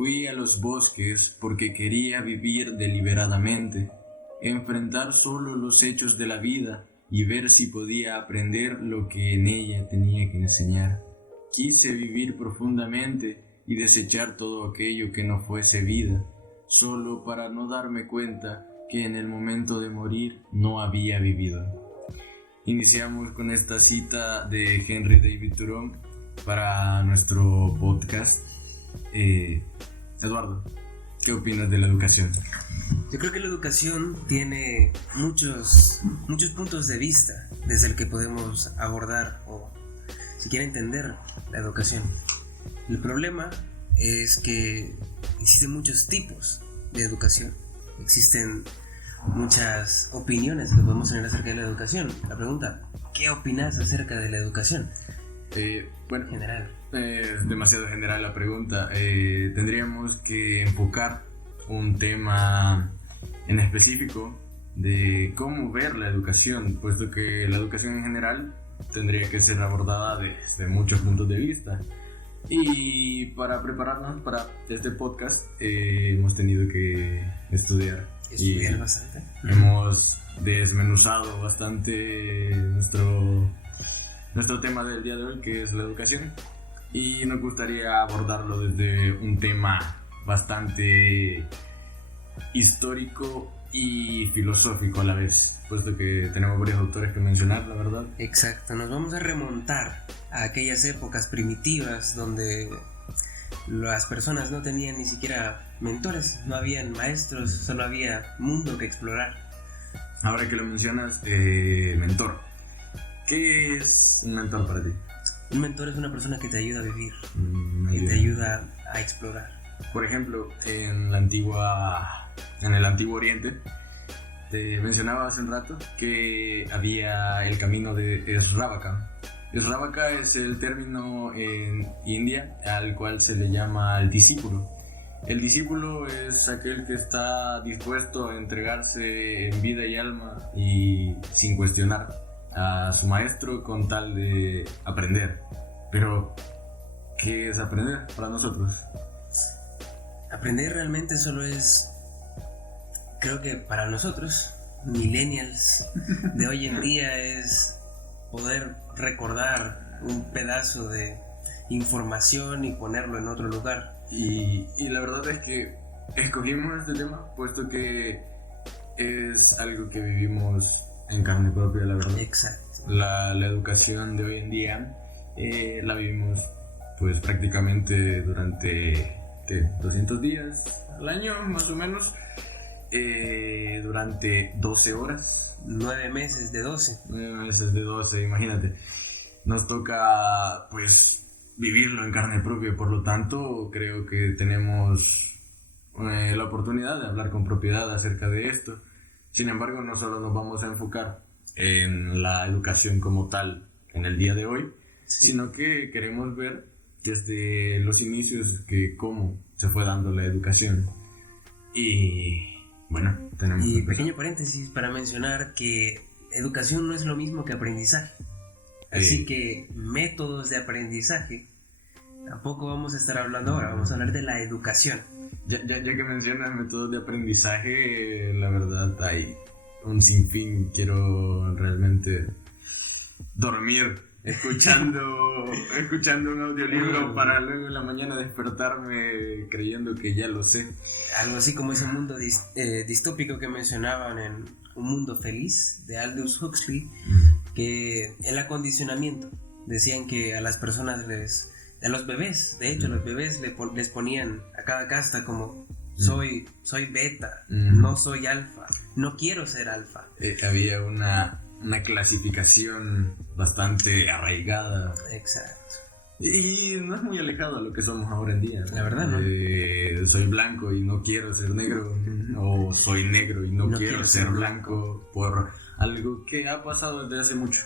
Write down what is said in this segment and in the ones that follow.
Fui a los bosques porque quería vivir deliberadamente, enfrentar solo los hechos de la vida y ver si podía aprender lo que en ella tenía que enseñar. Quise vivir profundamente y desechar todo aquello que no fuese vida, solo para no darme cuenta que en el momento de morir no había vivido. Iniciamos con esta cita de Henry David Thoreau para nuestro podcast. Eduardo, ¿qué opinas de la educación? Yo creo que la educación tiene muchos puntos de vista desde el que podemos abordar o siquiera entender la educación. El problema es que existen muchos tipos de educación. Existen muchas opiniones que podemos tener acerca de la educación. La pregunta, ¿qué opinas acerca de la educación? Bueno, En general. es demasiado general la pregunta. Tendríamos que enfocar un tema en específico de cómo ver la educación, puesto que la educación en general tendría que ser abordada desde muchos puntos de vista. Y para prepararnos para este podcast hemos tenido que estudiar Bastante. Hemos desmenuzado bastante nuestro tema del día de hoy, que es la educación, y nos gustaría abordarlo desde un tema bastante histórico y filosófico a la vez, puesto que tenemos varios autores que mencionar, la verdad. Exacto, nos vamos a remontar a aquellas épocas primitivas donde las personas no tenían ni siquiera mentores, no habían maestros, solo había mundo que explorar. Ahora que lo mencionas, mentor. ¿Qué es un mentor para ti? Un mentor es una persona que te ayuda a vivir, que te ayuda a explorar. Por ejemplo, en el antiguo Oriente, te mencionaba hace un rato que había el camino de Sravaka. Sravaka es el término en India al cual se le llama el discípulo. El discípulo es aquel que está dispuesto a entregarse en vida y alma y sin cuestionar a su maestro con tal de aprender. Pero, ¿qué es aprender para nosotros? Aprender realmente solo es, creo que para nosotros, millennials de hoy en día, es poder recordar un pedazo de información y ponerlo en otro lugar. Y la verdad es que escogimos este tema puesto que es algo que vivimos en carne propia, la verdad. Exacto. La educación de hoy en día la vivimos pues prácticamente durante 200 días al año más o menos, durante 12 horas. 9 meses de 12. 9 meses de 12, imagínate. Nos toca pues vivirlo en carne propia, por lo tanto creo que tenemos la oportunidad de hablar con propiedad acerca de esto. Sin embargo, no solo nos vamos a enfocar en la educación como tal en el día de hoy, sino que queremos ver desde los inicios que cómo se fue dando la educación. Y bueno, tenemos Y pequeño paréntesis para mencionar que educación no es lo mismo que aprendizaje. Así que métodos de aprendizaje tampoco vamos a estar hablando ahora, vamos a hablar de la educación. Ya que mencionas métodos de aprendizaje, la verdad hay un sinfín. Quiero realmente dormir escuchando un audiolibro para luego en la mañana despertarme creyendo que ya lo sé. Algo así como ese mundo distópico que mencionaban en Un Mundo Feliz de Aldous Huxley, que el acondicionamiento, decían que a las personas a los bebés, de hecho, a los bebés les ponían a cada casta como soy beta, no soy alfa, no quiero ser alfa. Había una clasificación bastante arraigada. Exacto. Y no es muy alejado a lo que somos ahora en día, ¿no? La verdad, ¿no? Soy blanco y no quiero ser negro, o soy negro y no quiero ser blanco, por algo que ha pasado desde hace mucho.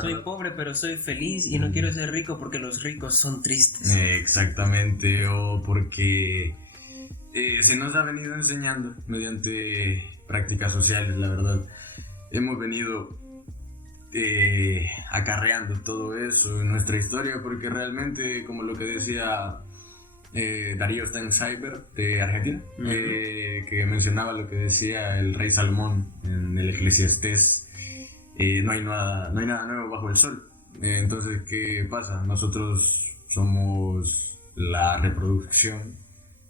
Soy pobre pero soy feliz y no quiero ser rico porque los ricos son tristes. Exactamente, o porque se nos ha venido enseñando mediante prácticas sociales, la verdad. Hemos venido acarreando todo eso en nuestra historia, porque realmente, como lo que decía Darío Stancyber de Argentina, Ujú. que mencionaba lo que decía el rey Salomón en el Eclesiastés: no hay nada nuevo bajo el sol. Entonces, ¿qué pasa? Nosotros somos la reproducción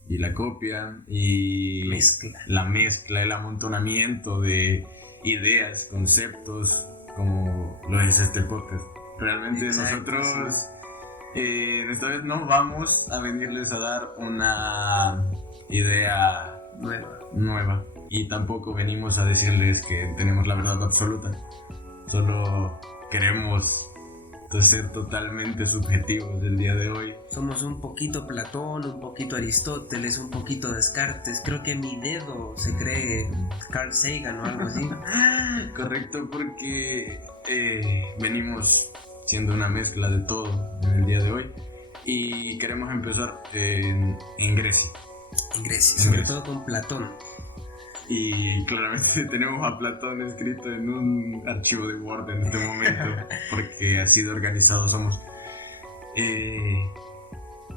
y la copia y Mezcla. la mezcla, el amontonamiento de ideas, conceptos, como lo es este podcast. Realmente Exacto, nosotros sí. esta vez no vamos a venirles a dar una idea nueva, y tampoco venimos a decirles que tenemos la verdad absoluta. Solo queremos ser totalmente subjetivos el día de hoy. Somos un poquito Platón, un poquito Aristóteles, un poquito Descartes. Creo que mi dedo se cree Carl Sagan o algo así. Correcto, porque venimos siendo una mezcla de todo en el día de hoy, y queremos empezar en Grecia. En Grecia, En sobre Grecia. todo con Platón. Y claramente tenemos a Platón escrito en un archivo de Word en este momento, porque así de organizados somos.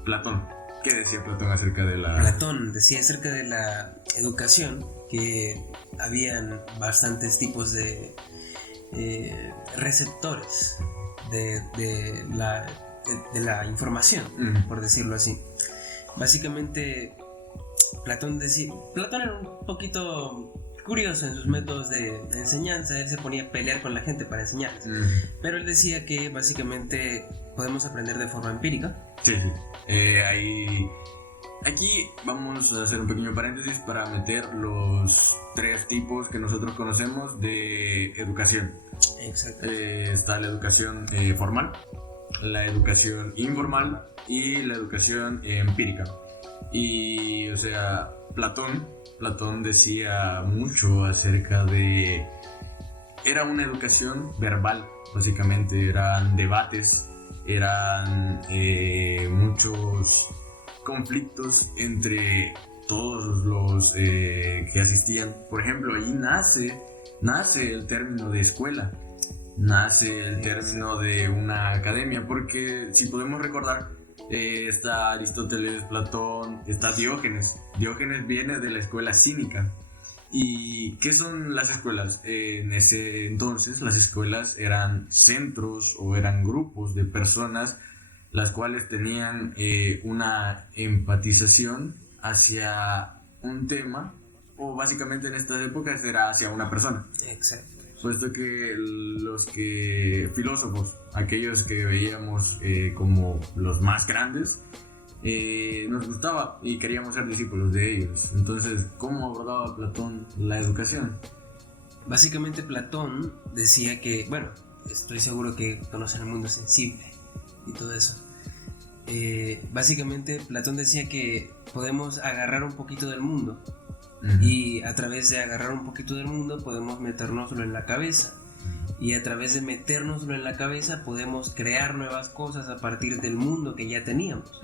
Platón, ¿qué decía Platón acerca de la... Platón decía acerca de la educación que habían bastantes tipos de receptores de la información, por decirlo así. Básicamente, Platón era un poquito curioso en sus métodos de enseñanza. Él se ponía a pelear con la gente para enseñar, pero él decía que básicamente podemos aprender de forma empírica. Sí. Aquí vamos a hacer un pequeño paréntesis para meter los 3 tipos que nosotros conocemos de educación. Exacto. Está la educación formal, la educación informal y la educación empírica. Y, o sea, Platón decía mucho acerca de... Era una educación verbal, básicamente. Eran debates, eran muchos conflictos entre todos los que asistían. Por ejemplo, ahí nace el término de escuela, nace el término de una academia, porque si podemos recordar, está Aristóteles, Platón, está Diógenes. Diógenes viene de la escuela cínica. ¿Y qué son las escuelas? En ese entonces las escuelas eran centros o eran grupos de personas las cuales tenían una empatización hacia un tema, o básicamente en estas épocas era hacia una persona. Exacto. Puesto que filósofos, aquellos que veíamos como los más grandes, nos gustaba y queríamos ser discípulos de ellos. Entonces, ¿cómo abordaba Platón la educación? Básicamente Platón decía que, bueno, estoy seguro que conocen el mundo sensible y todo eso. Básicamente Platón decía que podemos agarrar un poquito del mundo, y a través de agarrar un poquito del mundo podemos metérnoslo en la cabeza, y a través de metérnoslo en la cabeza podemos crear nuevas cosas a partir del mundo que ya teníamos.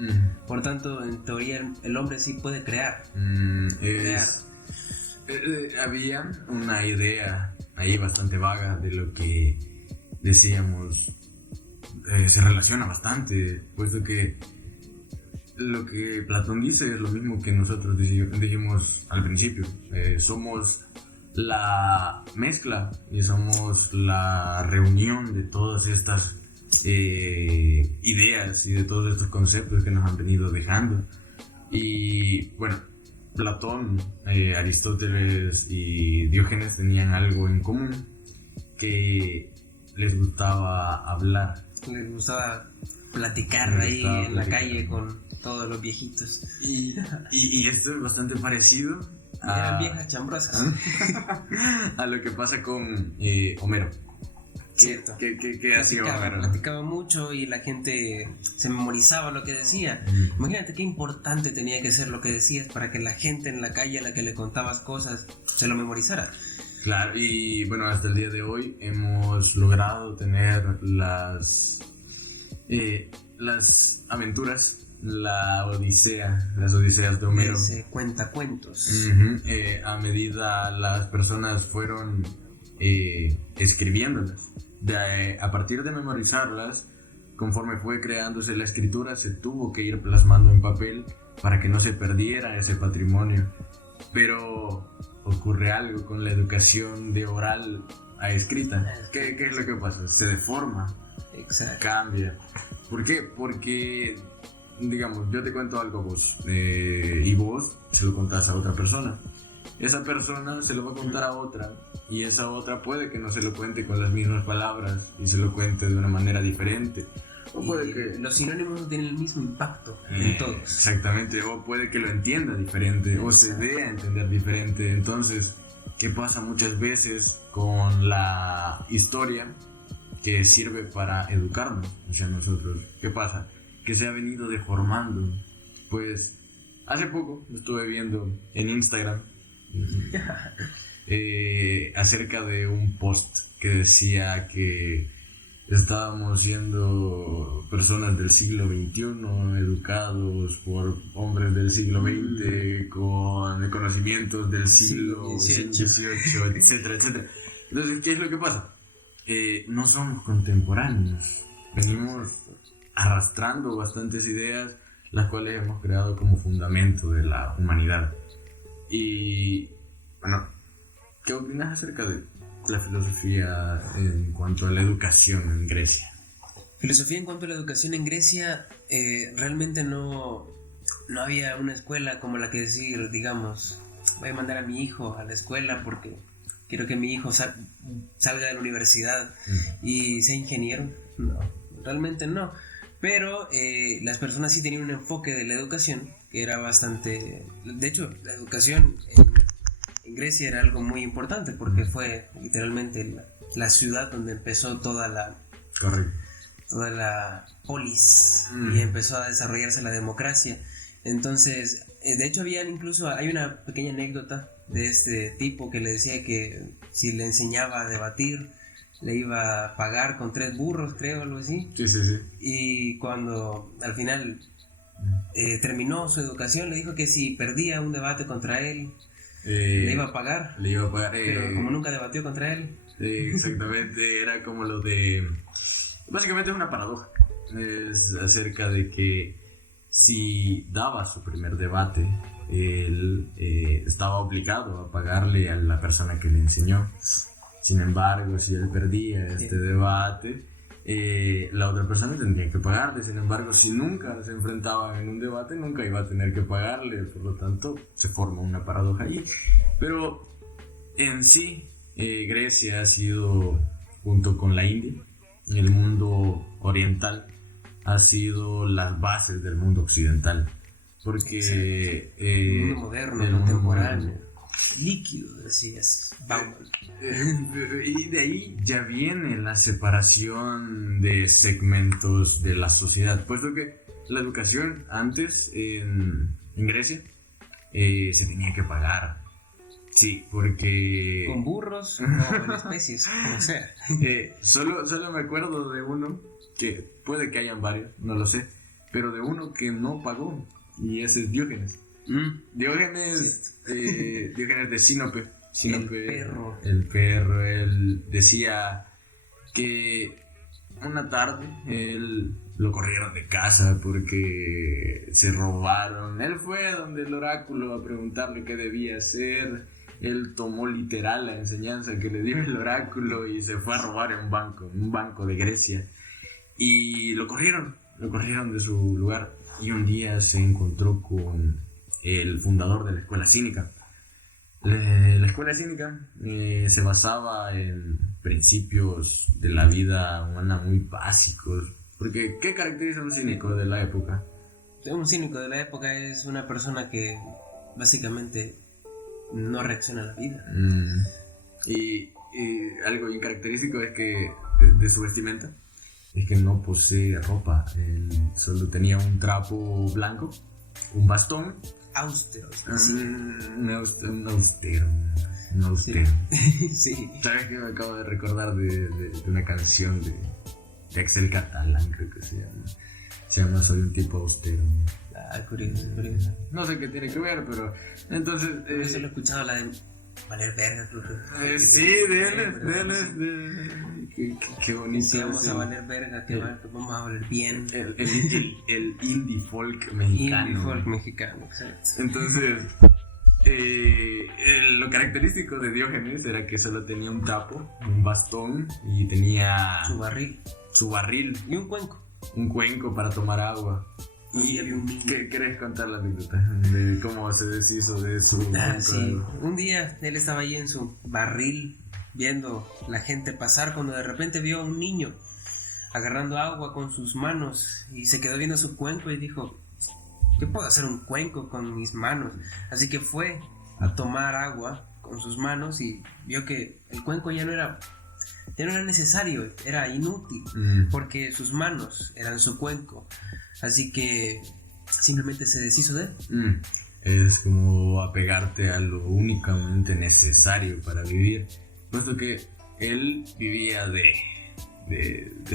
Por tanto, en teoría el hombre sí puede crear. Había una idea ahí bastante vaga de lo que decíamos. Se relaciona bastante, puesto que lo que Platón dice es lo mismo que nosotros dijimos al principio. Somos la mezcla y somos la reunión de todas estas ideas y de todos estos conceptos que nos han venido dejando. Y bueno, Platón, Aristóteles y Diógenes tenían algo en común, que les gustaba hablar. Les gustaba platicar ahí en la calle con todos los viejitos. Y esto es bastante parecido Eran viejas chambrosas. a lo que pasa con Homero. Cierto. ¿Qué hacía Homero? Platicaba mucho y la gente se memorizaba lo que decía. Imagínate qué importante tenía que ser lo que decías para que la gente en la calle a la que le contabas cosas se lo memorizara. Claro, y bueno, hasta el día de hoy hemos logrado tener las aventuras, las odiseas de Homero. Ese cuentacuentos. A medida las personas fueron escribiéndolas. A partir de memorizarlas, conforme fue creándose la escritura, se tuvo que ir plasmando en papel para que no se perdiera ese patrimonio. Pero ocurre algo con la educación de oral a escrita. ¿Qué es lo que pasa? Se deforma. Exacto. Cambia. ¿Por qué? Porque, digamos, yo te cuento algo a vos y vos se lo contás a otra persona. Esa persona se lo va a contar a otra y esa otra puede que no se lo cuente con las mismas palabras y se lo cuente de una manera diferente. O puede que los sinónimos no tienen el mismo impacto en todos. Exactamente, o puede que lo entienda diferente o se dé a entender diferente. Entonces, ¿qué pasa muchas veces con la historia que sirve para educarnos hacia nosotros? ¿Qué pasa? Que se ha venido deformando. Pues hace poco estuve viendo en Instagram acerca de un post que decía que estábamos siendo personas del siglo XXI, educados por hombres del siglo XX, con conocimientos del siglo XVIII, etcétera, etcétera. Entonces, ¿qué es lo que pasa? No somos contemporáneos. Venimos arrastrando bastantes ideas, las cuales hemos creado como fundamento de la humanidad. Y, bueno, ¿qué opinas acerca de la filosofía en cuanto a la educación en Grecia? Filosofía en cuanto a la educación en Grecia, realmente no había una escuela como la que decir, digamos, voy a mandar a mi hijo a la escuela porque quiero que mi hijo salga de la universidad y sea ingeniero. No, realmente no. Pero las personas sí tenían un enfoque de la educación que era bastante... De hecho, la educación en Grecia era algo muy importante porque fue literalmente la ciudad donde empezó toda la polis y empezó a desarrollarse la democracia. Entonces, de hecho hay una pequeña anécdota de este tipo que le decía que si le enseñaba a debatir le iba a pagar con 3 burros, creo, algo así. Sí. Y cuando al final terminó su educación, le dijo que si perdía un debate contra él, le iba a pagar. Pero como nunca debatió contra él. Exactamente, era como lo de... Básicamente es una paradoja. Es acerca de que si daba su primer debate, él estaba obligado a pagarle a la persona que le enseñó. Sin embargo, si él perdía este debate, la otra persona tendría que pagarle. Sin embargo, si nunca se enfrentaban en un debate, nunca iba a tener que pagarle. Por lo tanto, se forma una paradoja allí. Pero en sí, Grecia ha sido, junto con la India, el mundo oriental, ha sido las bases del mundo occidental. Porque el mundo moderno, contemporáneo, líquido, decías, Bauman. Y de ahí ya viene la separación de segmentos de la sociedad, puesto que la educación antes en Grecia se tenía que pagar. Sí, porque... ¿Con burros o en especies? Como sea. Solo me acuerdo de uno, que puede que hayan varios, no lo sé, pero de uno que no pagó, y ese es Diógenes. Diógenes de Sinope. El perro, él decía que una tarde él lo corrieron de casa porque se robaron. Él fue donde el oráculo a preguntarle qué debía hacer. Él tomó literal la enseñanza que le dio el oráculo y se fue a robar en un banco de Grecia. Y lo corrieron de su lugar. Y un día se encontró con el fundador de la escuela cínica. La escuela cínica se basaba en principios de la vida humana muy básicos. Porque, ¿qué caracteriza a un cínico de la época? Un cínico de la época es una persona que básicamente no reacciona a la vida. Y algo bien característico es que de su vestimenta es que no posee ropa. Él solo tenía un trapo blanco, un bastón. Austero. Un austero. Sí. ¿Sabes qué? Me acabo de recordar de una canción de Axel Catalán, creo que se llama. Se llama Soy un tipo austero. Curioso. No sé qué tiene que ver, pero entonces... Yo solo he escuchado la de valer verga, creo que Sí, qué bonito. Si vamos a valer verga, que vamos a valer bien. El indie folk mexicano. Indie folk mexicano, exacto. Entonces, lo característico de Diógenes era que solo tenía un trapo, un bastón y tenía Su barril. Y un cuenco para tomar agua. Y había un niño. ¿Querés contar la anécdota de cómo se deshizo de su cuenco? Sí. Un día él estaba ahí en su barril viendo la gente pasar cuando de repente vio a un niño agarrando agua con sus manos y se quedó viendo su cuenco y dijo: ¿qué puedo hacer un cuenco con mis manos? Así que fue a tomar agua con sus manos y vio que el cuenco ya no era necesario, era inútil, porque sus manos eran su cuenco. Así que simplemente se deshizo de él. Es como apegarte a lo únicamente necesario para vivir, puesto que él vivía de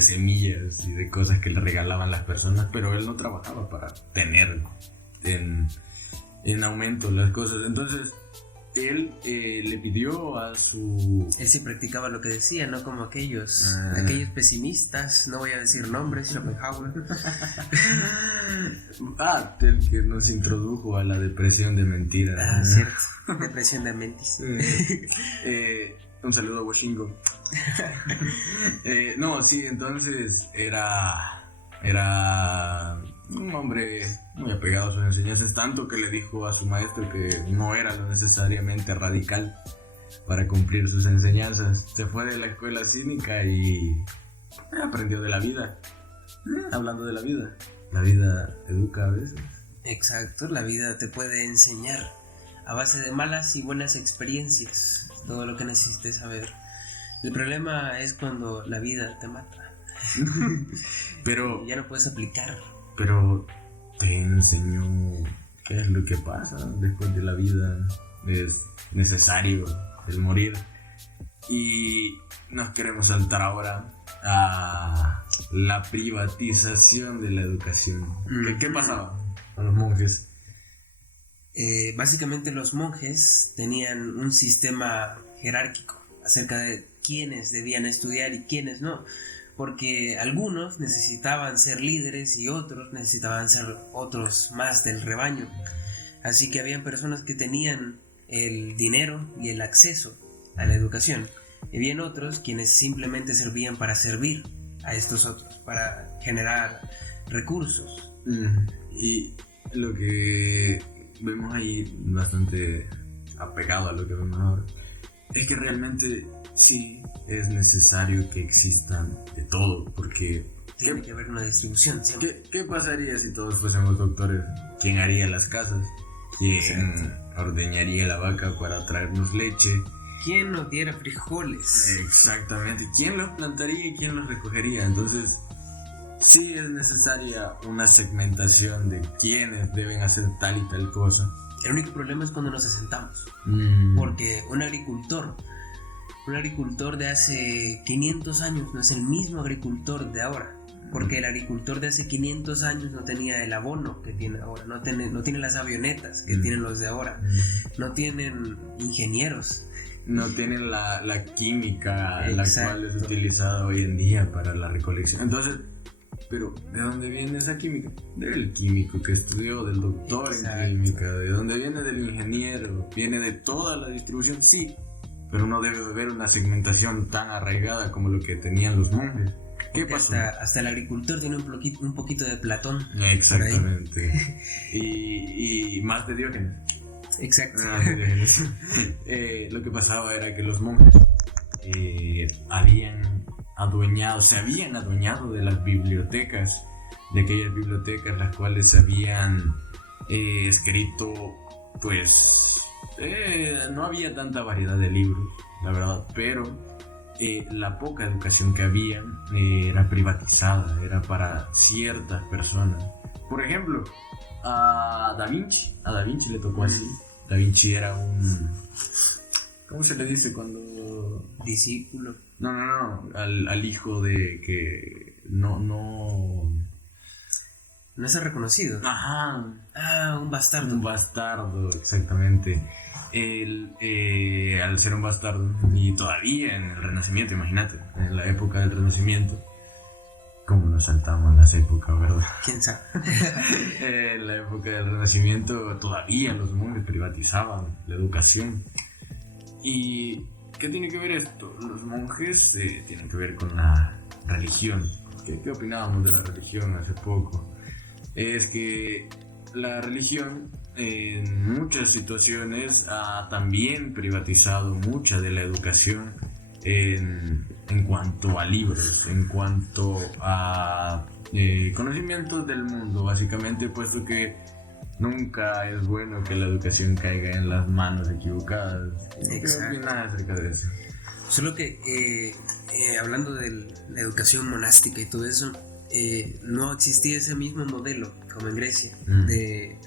semillas y de cosas que le regalaban las personas, pero él no trabajaba para tener en aumento las cosas. Entonces él le pidió a su... Él sí practicaba lo que decía, no como aquellos pesimistas, no voy a decir nombres, Schopenhauer. El que nos introdujo a la depresión de mentira. Cierto, depresión de mentis. Un saludo a Washingo. No, sí, entonces era un hombre muy apegado a sus enseñanzas, tanto que le dijo a su maestro que no era lo necesariamente radical para cumplir sus enseñanzas. Se fue de la escuela cínica y aprendió de la vida. Hablando de la vida educa a veces. Exacto, la vida te puede enseñar a base de malas y buenas experiencias todo lo que necesites saber. El problema es cuando la vida te mata. Pero ya no puedes aplicar. Pero te enseñó qué es lo que pasa después de la vida. Es necesario el morir. Y nos queremos saltar ahora a la privatización de la educación. ¿Qué pasaba con los monjes? Básicamente los monjes tenían un sistema jerárquico acerca de quiénes debían estudiar y quiénes no, porque algunos necesitaban ser líderes y otros necesitaban ser otros más del rebaño. Así que habían personas que tenían el dinero y el acceso a la educación, y habían otros quienes simplemente servían para servir a estos otros, para generar recursos. Y lo que vemos ahí, bastante apegado a lo que vemos ahora, es que realmente sí es necesario que existan de todo, porque tiene que haber una distribución siempre. ¿Qué pasaría si todos fuésemos doctores? ¿Quién haría las casas? ¿Quién ordeñaría la vaca para traernos leche? ¿Quién nos diera frijoles? Exactamente. ¿Quién los plantaría y quién los recogería? Entonces sí es necesaria una segmentación de quiénes deben hacer tal y tal cosa. El único problema es cuando nos asentamos. Porque un agricultor de hace 500 años no es el mismo agricultor de ahora. Porque el agricultor de hace 500 años no tenía el abono que tiene ahora, no tiene las avionetas que tienen los de ahora, no tienen ingenieros. No tienen la química la cual es utilizada hoy en día para la recolección. Entonces, pero ¿de dónde viene esa química? Del químico que estudió, del doctor en química. ¿De dónde viene? Del ingeniero. ¿Viene de toda la distribución? Sí, pero no debe haber una segmentación tan arraigada como lo que tenían los monjes. ¿Qué pasó? Hasta el agricultor tiene un poquito de Platón. Exactamente. y más de Diógenes. Exacto. Lo que pasaba era que los monjes se habían adueñado de las bibliotecas, de aquellas bibliotecas las cuales se habían escrito, pues no había tanta variedad de libros, la verdad, pero la poca educación que había era privatizada, era para ciertas personas. Por ejemplo, a Da Vinci le tocó así. Da Vinci era un... ¿Cómo se le dice cuando...? Discípulo. No, al hijo de que no... No está reconocido. Ajá. Ah, un bastardo. Un bastardo, exactamente. Él, al ser un bastardo, y todavía en el Renacimiento, imagínate, en la época del Renacimiento, cómo nos saltamos las épocas, ¿verdad? ¿Quién sabe? En la época del Renacimiento todavía los monjes privatizaban la educación. ¿Y qué tiene que ver esto? Los monjes tienen que ver con la religión. ¿Qué opinábamos de la religión hace poco? Es que la religión en muchas situaciones ha también privatizado mucha de la educación en cuanto a libros, en cuanto a conocimientos del mundo, básicamente, puesto que nunca es bueno que la educación caiga en las manos equivocadas. ¿Qué opinas acerca de eso? Solo que hablando de la educación monástica y todo eso, no existía ese mismo modelo como en Grecia, de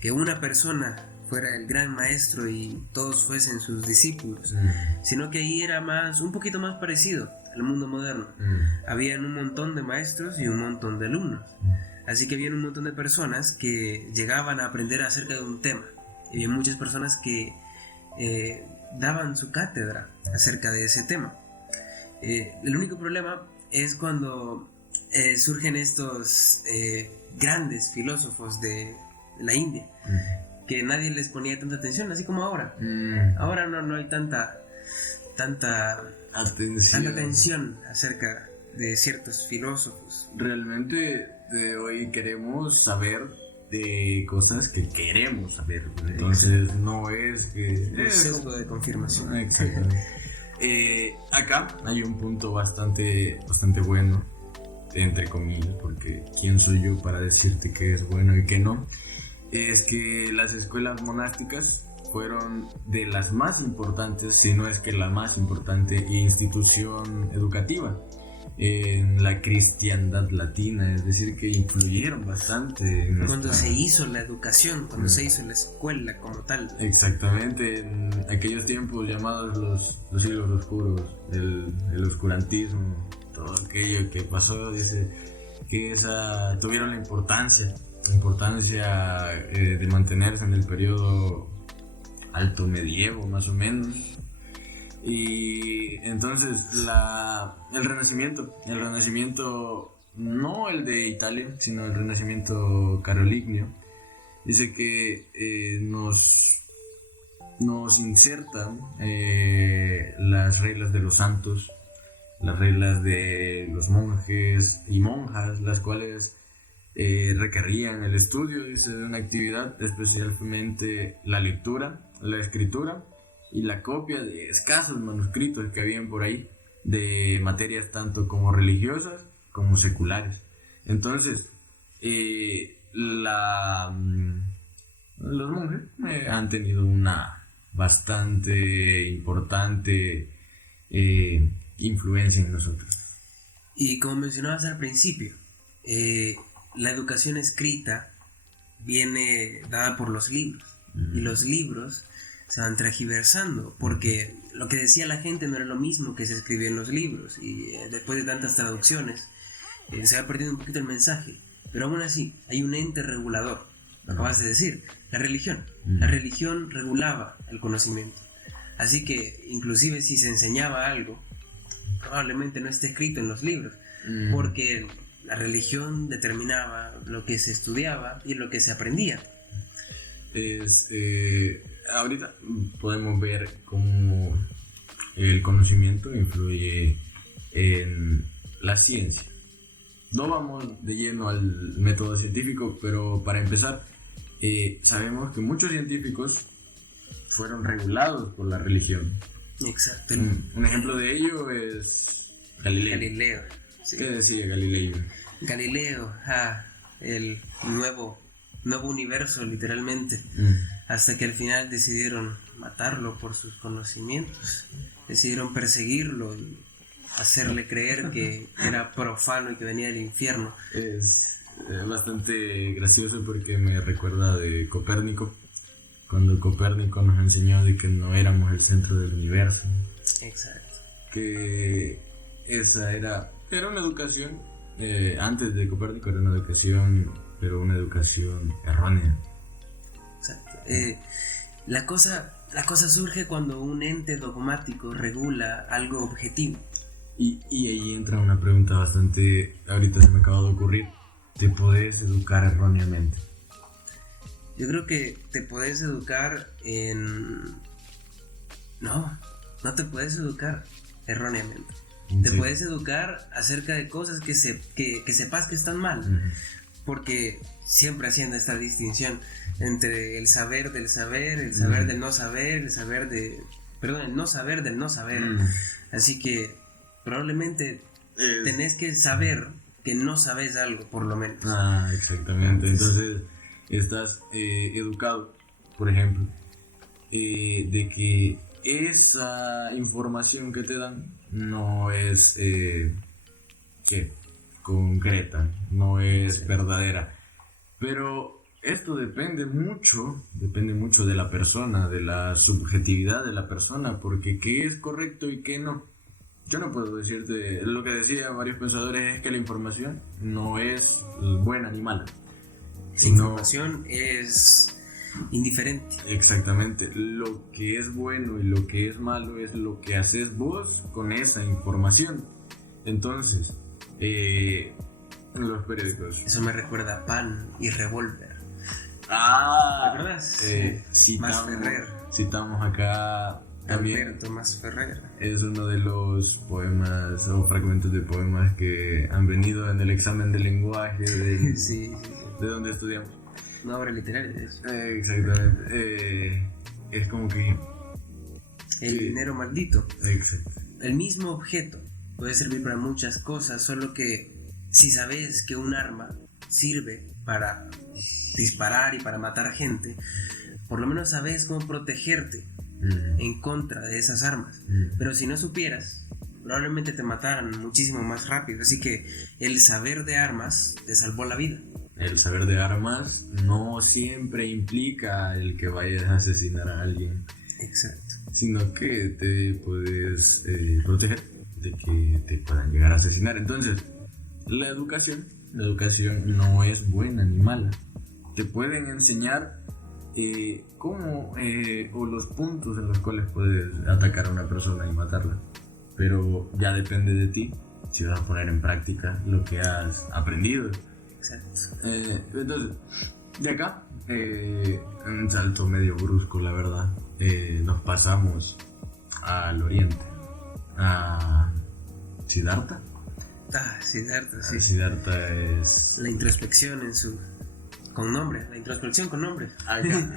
que una persona fuera el gran maestro y todos fuesen sus discípulos, sino que ahí era un poquito más parecido al mundo moderno. Habían un montón de maestros y un montón de alumnos, así que había un montón de personas que llegaban a aprender acerca de un tema, y había muchas personas que daban su cátedra acerca de ese tema. El único problema es cuando surgen estos grandes filósofos de la India, que nadie les ponía tanta atención, así como ahora. Ahora no hay tanta atención acerca de ciertos filósofos. Realmente hoy queremos saber de cosas que queremos saber, entonces no es que un sesgo de confirmación. Exactamente. Acá hay un punto bastante bueno, entre comillas, porque ¿quién soy yo para decirte qué es bueno y qué no? Es que las escuelas monásticas fueron de las más importantes, si no es que la más importante institución educativa en la cristiandad latina, es decir, que influyeron bastante en cuando se hizo la educación, cuando se hizo la escuela como tal. Exactamente, en aquellos tiempos llamados los siglos oscuros, el oscurantismo, todo aquello que pasó, dice que tuvieron la importancia de mantenerse en el periodo alto medievo, más o menos. Y entonces el Renacimiento, no el de Italia, sino el Renacimiento carolingio, dice que nos insertan las reglas de los santos, las reglas de los monjes y monjas, las cuales requerían el estudio, dice, de una actividad, especialmente la lectura, la escritura y la copia de escasos manuscritos que habían por ahí de materias tanto como religiosas como seculares. Entonces, los monjes han tenido una bastante importante influencia en nosotros. Y como mencionabas al principio, la educación escrita viene dada por los libros, y los libros se van tergiversando, porque lo que decía la gente no era lo mismo que se escribía en los libros, y después de tantas traducciones se va perdiendo un poquito el mensaje, pero aún así hay un ente regulador, lo acabas de decir, la religión. La religión regulaba el conocimiento, así que inclusive si se enseñaba algo, probablemente no esté escrito en los libros, porque la religión determinaba lo que se estudiaba y lo que se aprendía. Ahorita podemos ver cómo el conocimiento influye en la ciencia. No vamos de lleno al método científico, pero para empezar, sabemos que muchos científicos fueron regulados por la religión. Exacto. Un ejemplo de ello es Galileo. Sí. ¿Qué decía Galileo? Galileo, el nuevo universo, literalmente. Hasta que al final decidieron matarlo por sus conocimientos. Decidieron perseguirlo y hacerle creer que era profano y que venía del infierno. Es bastante gracioso porque me recuerda de Copérnico, cuando Copérnico nos enseñó de que no éramos el centro del universo. Exacto. Que esa era una educación antes de Copérnico era una educación, pero una educación errónea. Exacto. La cosa surge cuando un ente dogmático regula algo objetivo. Y ahí entra una pregunta bastante, ahorita se me acaba de ocurrir, ¿te podés educar erróneamente? Yo creo que te puedes educar No te puedes educar erróneamente. Te Sí. puedes educar acerca de cosas que sepas que están mal. Ujú. Porque siempre haciendo esta distinción entre el saber del saber, el saber del no saber, el no saber del no saber. Así que probablemente tenés que saber que no sabes algo, por lo menos. Exactamente. Entonces, estás educado, por ejemplo, de que esa información que te dan no es concreta, no es verdadera. Pero esto depende mucho de la persona, de la subjetividad de la persona, porque qué es correcto y qué no. Yo no puedo decirte, lo que decían varios pensadores es que la información no es buena ni mala. La información es indiferente. Exactamente, lo que es bueno y lo que es malo es lo que haces vos con esa información. Entonces, los periódicos. Eso me recuerda a Pan y Revólver. ¿Te acuerdas? Masferrer. Citamos acá también. Alberto Masferrer. Es uno de los poemas o fragmentos de poemas que han venido en el examen de lenguaje Sí. de donde estudiamos. Una obra literaria, de hecho. Exactamente. Es como que... El dinero maldito. Exacto. El mismo objeto puede servir para muchas cosas, solo que si sabes que un arma sirve para disparar y para matar gente, por lo menos sabes cómo protegerte en contra de esas armas. Pero si no supieras, probablemente te mataran muchísimo más rápido. Así que el saber de armas te salvó la vida. El saber de armas no siempre implica el que vayas a asesinar a alguien. Exacto. Sino que te puedes proteger de que te puedan llegar a asesinar. Entonces, la educación no es buena ni mala. Te pueden enseñar cómo o los puntos en los cuales puedes atacar a una persona y matarla. Pero ya depende de ti si vas a poner en práctica lo que has aprendido. Exacto. Entonces, de acá, un salto medio brusco, la verdad. Nos pasamos al oriente, a Siddhartha. Siddhartha, sí. Siddhartha es... La introspección con nombre, la introspección con nombre.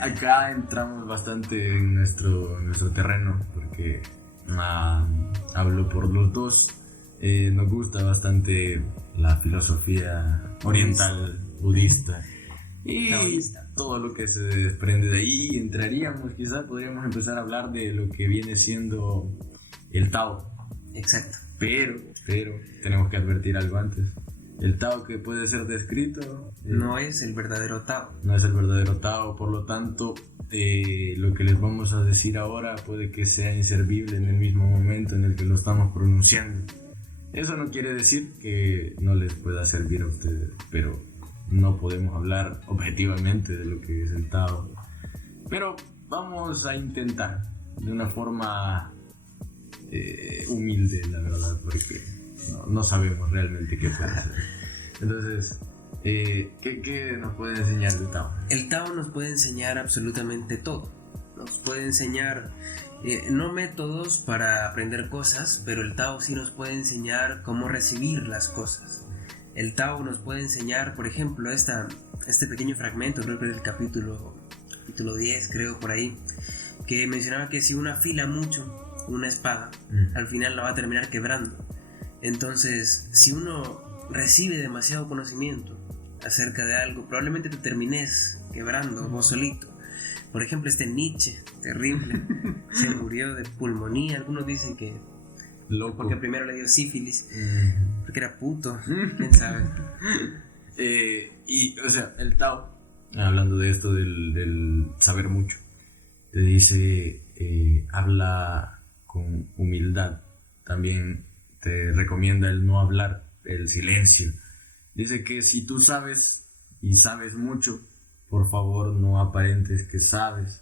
Acá entramos bastante en nuestro terreno, porque hablo por los dos. Nos gusta bastante la filosofía oriental, budista. Y taoísta. Todo lo que se desprende de ahí, podríamos empezar a hablar de lo que viene siendo el Tao. Exacto. Pero tenemos que advertir algo antes. El Tao que puede ser descrito no es el verdadero Tao. No es el verdadero Tao, por lo tanto, lo que les vamos a decir ahora puede que sea inservible en el mismo momento en el que lo estamos pronunciando. Eso no quiere decir que no les pueda servir a ustedes, pero no podemos hablar objetivamente de lo que es el Tao. Pero vamos a intentar de una forma humilde, la verdad, porque no sabemos realmente qué puede ser. Entonces, ¿qué nos puede enseñar el Tao? El Tao nos puede enseñar absolutamente todo. Nos puede enseñar no métodos para aprender cosas, pero el Tao sí nos puede enseñar cómo recibir las cosas. El Tao nos puede enseñar, por ejemplo, este pequeño fragmento, creo que era el capítulo 10, creo, por ahí, que mencionaba que si uno afila mucho una espada, al final la va a terminar quebrando. Entonces, si uno recibe demasiado conocimiento acerca de algo, probablemente te termines quebrando vos solito. Por ejemplo, Nietzsche, terrible, se murió de pulmonía. Algunos dicen que loco, porque primero le dio sífilis, porque era puto, quién sabe. Y, o sea, el Tao, hablando de esto del saber mucho, te dice, habla con humildad. También te recomienda el no hablar, el silencio. Dice que si tú sabes y sabes mucho, por favor no aparentes que sabes,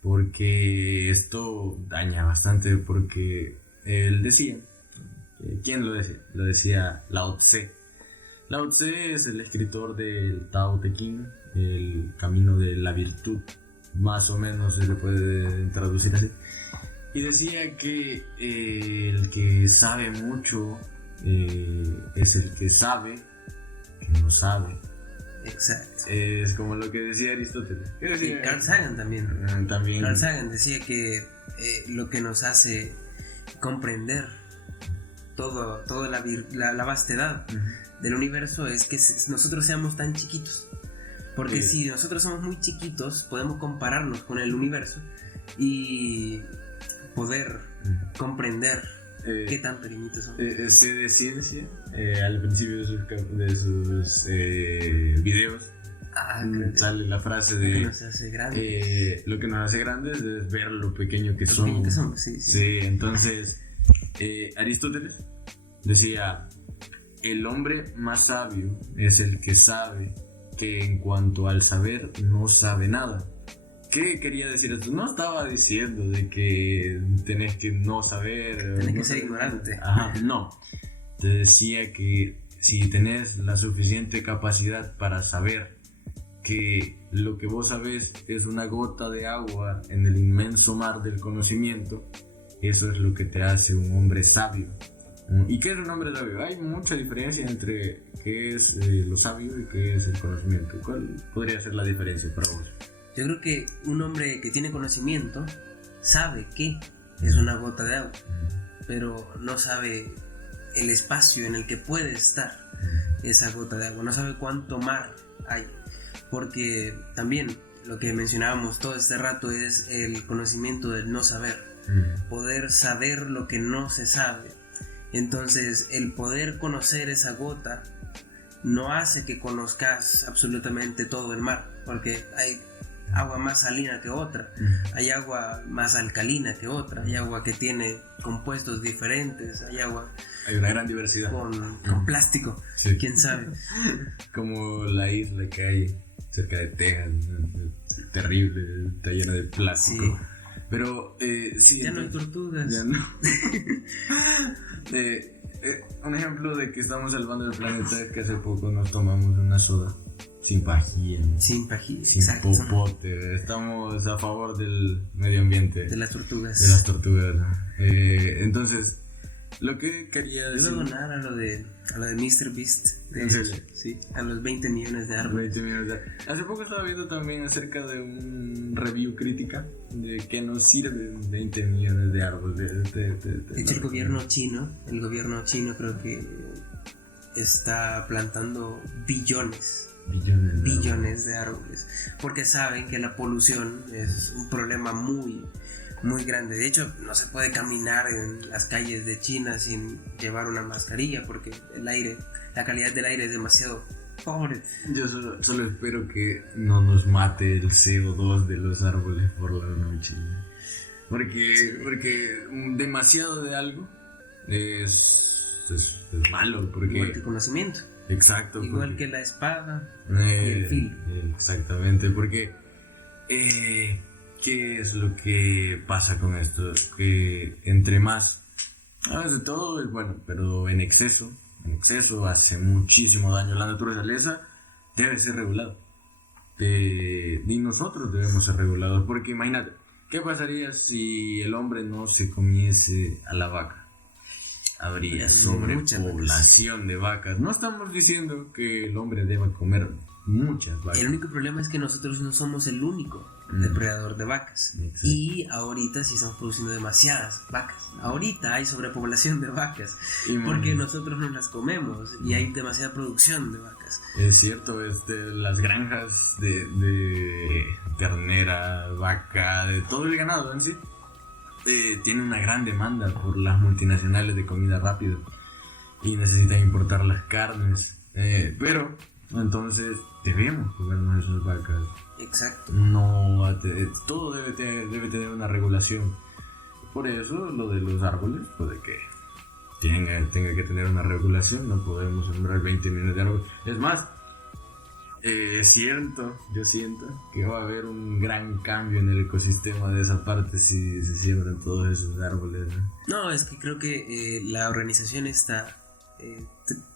porque esto daña bastante, porque él decía, ¿quién lo decía? Lo decía Lao Tse. Lao Tse es el escritor del Tao Te Ching, el camino de la virtud, más o menos se le puede traducir así. Y decía que el que sabe mucho es el que sabe que no sabe. Exacto. Es como lo que decía Aristóteles. Y Carl Sagan también. También. Carl Sagan decía que lo que nos hace comprender toda la vastedad del universo es que nosotros seamos tan chiquitos. Porque si nosotros somos muy chiquitos, podemos compararnos con el universo y poder comprender qué tan pequeñitos somos. Sé de ciencia, al principio de sus videos, sale la frase de lo que nos hace grandes. Lo que nos hace grandes es ver lo pequeño que somos. Sí, entonces Aristóteles decía, el hombre más sabio es el que sabe que en cuanto al saber no sabe nada. ¿Qué quería decir esto? No estaba diciendo de que tenés que no saber, tenés que ser ignorante. Ajá, no. Te decía que si tenés la suficiente capacidad para saber que lo que vos sabés es una gota de agua en el inmenso mar del conocimiento, eso es lo que te hace un hombre sabio. ¿Y qué es un hombre sabio? Hay mucha diferencia entre qué es lo sabio y qué es el conocimiento. ¿Cuál podría ser la diferencia para vos? Yo creo que un hombre que tiene conocimiento sabe que es una gota de agua, pero no sabe el espacio en el que puede estar esa gota de agua, no sabe cuánto mar hay, porque también lo que mencionábamos todo este rato es el conocimiento del no saber, poder saber lo que no se sabe. Entonces el poder conocer esa gota no hace que conozcas absolutamente todo el mar, porque hay agua más salina que otra, hay agua más alcalina que otra, hay agua que tiene compuestos diferentes, hay una gran diversidad con plástico, sí. Quién sabe. Como la isla que hay cerca de Texas, terrible, está llena de plástico. Sí. Pero sí, ya no hay tortugas. Ya no. Un ejemplo de que estamos salvando el planeta es que hace poco nos tomamos una soda sin pajilla, sin popote. Estamos a favor del medio ambiente, de las tortugas. Entonces, lo que quería decir, yo voy a donar a lo de MrBeast, sí, a los 20 millones de árboles. Hace poco estaba viendo también acerca de un review crítica de que nos sirven 20 millones de árboles. De hecho, el gobierno chino creo que está plantando billones de árboles, porque saben que la polución es un problema muy, muy grande. De hecho, no se puede caminar en las calles de China sin llevar una mascarilla, porque la calidad del aire es demasiado pobre. Yo solo espero que no nos mate el CO2 de los árboles por la noche, porque demasiado de algo es malo, porque igual que el conocimiento. Exacto. Igual que la espada y el filo. Exactamente, porque ¿qué es lo que pasa con esto? Que entre más, a veces todo es bueno, pero en exceso hace muchísimo daño. La naturaleza debe ser regulada. Y nosotros debemos ser regulados, porque imagínate, ¿qué pasaría si el hombre no se comiese a la vaca? Habría sobrepoblación de vacas. No estamos diciendo que el hombre deba comer muchas vacas. El único problema es que nosotros no somos el único depredador de vacas. Exacto. Y ahorita sí estamos produciendo demasiadas vacas. Ahorita hay sobrepoblación de vacas porque nosotros no las comemos y hay demasiada producción de vacas. Es cierto, las granjas de ternera, vaca, de todo el ganado en sí. Tiene una gran demanda por las multinacionales de comida rápida y necesitan importar las carnes, pero entonces debemos comernos esas vacas. Exacto. Todo debe tener una regulación. Por eso lo de los árboles puede que tenga que tener una regulación. No podemos sembrar 20 millones de árboles. Es más, yo siento que va a haber un gran cambio en el ecosistema de esa parte si se siembran todos esos árboles, ¿no? No, es que creo que la organización está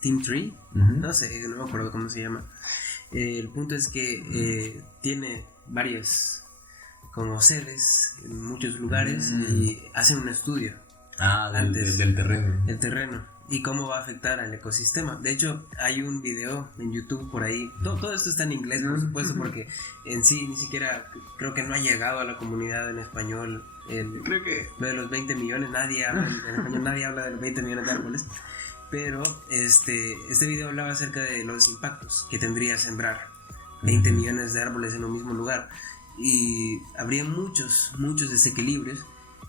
Team Tree, no sé, no me acuerdo cómo se llama. El punto es que tiene varias como sedes en muchos lugares y hacen un estudio del terreno. El terreno y cómo va a afectar al ecosistema. De hecho, hay un video en YouTube por ahí. Todo esto está en inglés, por supuesto, porque en sí ni siquiera creo que no ha llegado a la comunidad en español. Creo que lo de los 20 millones, nadie habla en español, nadie habla de los 20 millones de árboles. Pero este video hablaba acerca de los impactos que tendría sembrar 20 millones de árboles en un mismo lugar. Y habría muchos desequilibrios.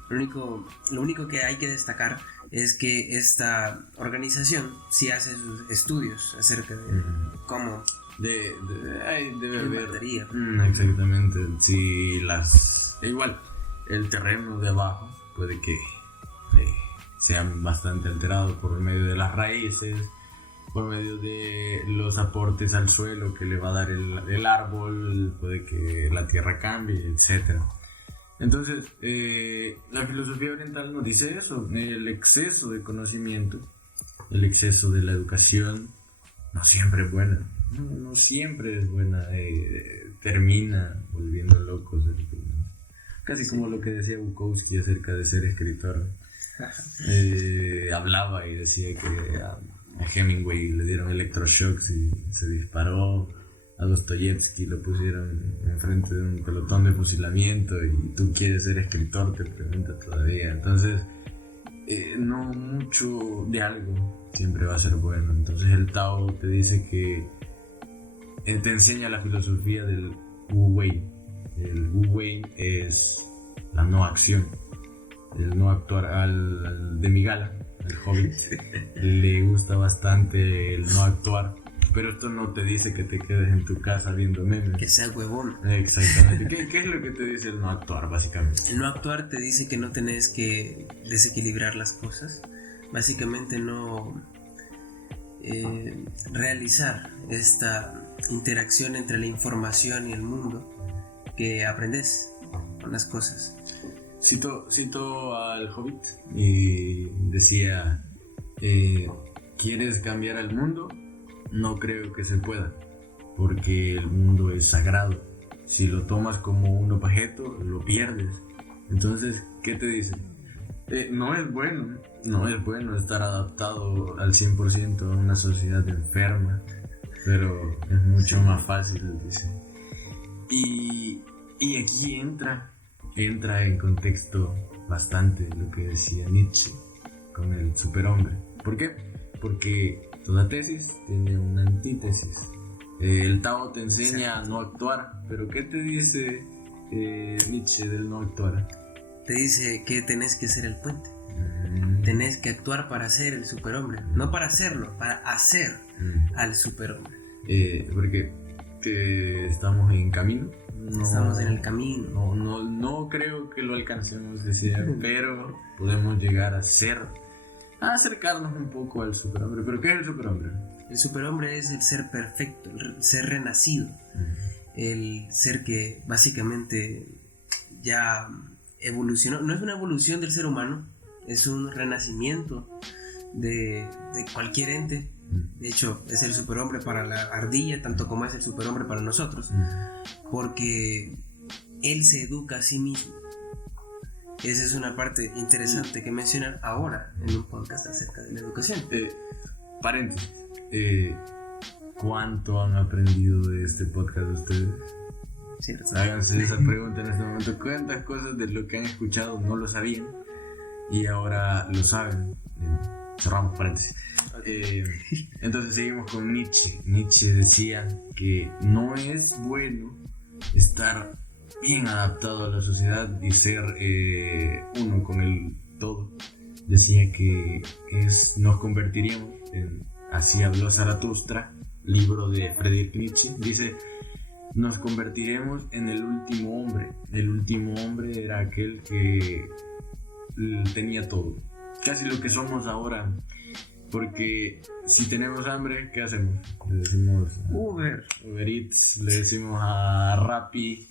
Lo único que hay que destacar es que esta organización sí hace sus estudios acerca de cómo debe haber. Exactamente. Si igual el terreno de abajo puede que sean bastante alterados por medio de las raíces, por medio de los aportes al suelo que le va a dar el árbol, puede que la tierra cambie, etc. Entonces, la filosofía oriental nos dice eso: el exceso de conocimiento, el exceso de la educación, no siempre es buena. No siempre es buena, termina volviendo locos. Casi como lo que decía Bukowski acerca de ser escritor. Hablaba y decía que a Hemingway le dieron electroshocks y se disparó. A Dostoyevsky lo pusieron enfrente de un pelotón de fusilamiento y tú quieres ser escritor, te preguntas todavía. Entonces, no mucho de algo siempre va a ser bueno. Entonces el Tao te dice que te enseña la filosofía del Wu Wei. El Wu Wei es la no acción, el no actuar. Al de Migala, el Hobbit, le gusta bastante el no actuar. Pero esto no te dice que te quedes en tu casa viendo memes. Que sea huevón. Exactamente. ¿Qué es lo que te dice el no actuar, básicamente? El no actuar te dice que no tenés que desequilibrar las cosas. Básicamente no realizar esta interacción entre la información y el mundo que aprendes con las cosas. Cito al Hobbit y decía, ¿quieres cambiar al mundo? No creo que se pueda, porque el mundo es sagrado. Si lo tomas como un objeto, lo pierdes. Entonces, ¿qué te dice? No es bueno estar adaptado al 100% a una sociedad enferma, pero es mucho más fácil, dice. Y aquí entra en contexto bastante lo que decía Nietzsche con el superhombre. ¿Por qué? Porque toda tesis tiene una antítesis. El Tao te enseña a no actuar, pero ¿qué te dice Nietzsche del no actuar? Te dice que tenés que ser el puente. Tenés que actuar para ser el superhombre. No para hacerlo, para hacer al superhombre. Porque estamos en camino. Estamos en el camino. No creo que lo alcancemos, decía, pero podemos llegar a acercarnos un poco al superhombre. ¿Pero qué es el superhombre? El superhombre es el ser perfecto, el ser renacido, el ser que básicamente ya evolucionó. No es una evolución del ser humano, es un renacimiento de cualquier ente. De hecho, es el superhombre para la ardilla, tanto como es el superhombre para nosotros, porque él se educa a sí mismo. Esa es una parte interesante que mencionan ahora en un podcast acerca de la educación. Paréntesis. ¿Cuánto han aprendido de este podcast ustedes? Cierto. Háganse esa pregunta en este momento. ¿Cuántas cosas de lo que han escuchado no lo sabían y ahora lo saben? Cerramos paréntesis. Entonces seguimos con Nietzsche. Nietzsche decía que no es bueno estar bien adaptado a la sociedad y ser uno con el todo. Decía que nos convertiríamos en, así habló Zaratustra, libro de Friedrich Nietzsche. Dice, nos convertiremos en el último hombre. El último hombre era aquel que tenía todo. casi lo que somos ahora. Porque si tenemos hambre, ¿qué hacemos? Le decimos Uber Eats, le decimos a Rappi,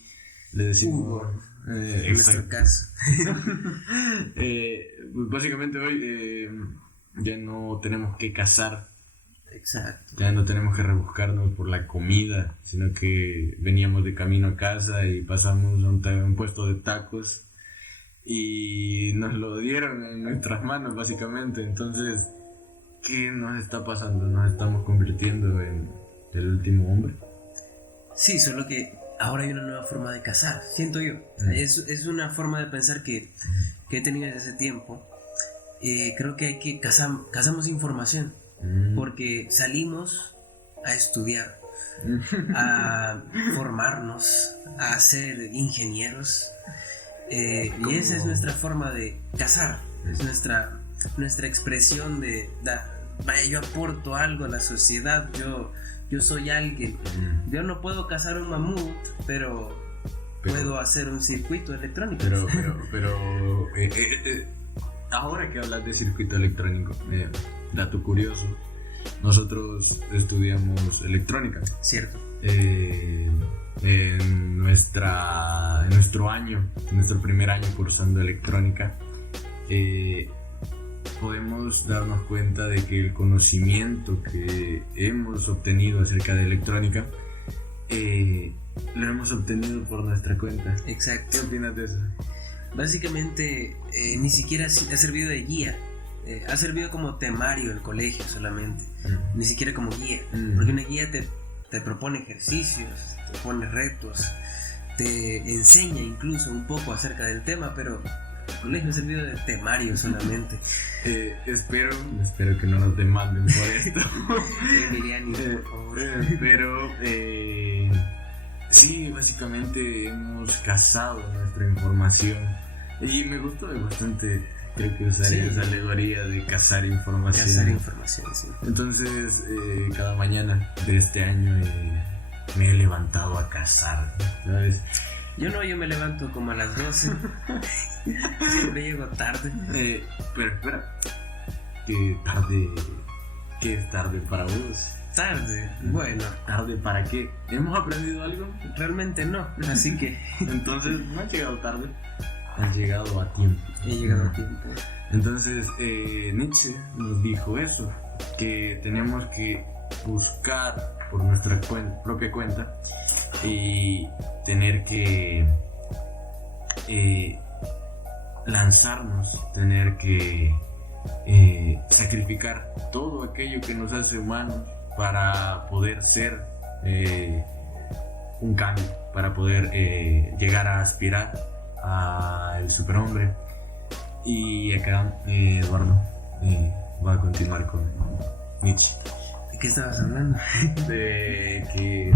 le decimos... en nuestro caso. Básicamente hoy ya no tenemos que cazar. Exacto. Ya no tenemos que rebuscarnos por la comida, sino que veníamos de camino a casa y pasamos a un puesto de tacos y nos lo dieron en nuestras manos, básicamente. Entonces, ¿qué nos está pasando? ¿Nos estamos convirtiendo en el último hombre? Sí, solo que ahora hay una nueva forma de cazar, siento yo. Es una forma de pensar que he tenido desde hace tiempo. Creo que hay que cazamos información, porque salimos a estudiar, a formarnos, a ser ingenieros, y esa es nuestra forma de cazar, es nuestra expresión de vaya, yo aporto algo a la sociedad, yo soy alguien. Yo no puedo cazar un mamut, pero puedo hacer un circuito electrónico. Pero ahora que hablas de circuito electrónico, dato curioso, nosotros estudiamos electrónica. Cierto. En nuestro primer año cursando electrónica, podemos darnos cuenta de que el conocimiento que hemos obtenido acerca de electrónica lo hemos obtenido por nuestra cuenta. Exacto. ¿Qué opinas de eso? Básicamente ni siquiera ha servido de guía, ha servido como temario el colegio solamente, ni siquiera como guía, porque una guía te propone ejercicios, te pone retos, te enseña incluso un poco acerca del tema, pero el colegio ha servido de temario solamente. Espero que no nos demanden por esto. Emiliani, por favor. Pero sí, básicamente hemos cazado nuestra información y me gustó bastante. Creo que usaría esa alegoría de cazar información. Cazar información, sí. Entonces, cada mañana de este año me he levantado a cazar, ¿sabes? Yo me levanto como a las 12. Siempre llego tarde. Pero espera, ¿qué es tarde para vos? Tarde, bueno. ¿Tarde para qué? ¿Hemos aprendido algo? Realmente no, así que... Entonces, no has llegado tarde, has llegado a tiempo. He llegado a tiempo. Entonces, Nietzsche nos dijo eso, que tenemos que buscar por nuestra propia cuenta y tener que lanzarnos, tener que sacrificar todo aquello que nos hace humanos para poder ser un cambio, para poder llegar a aspirar al superhombre. Y acá Eduardo va a continuar con Nietzsche. ¿De qué estabas hablando? De que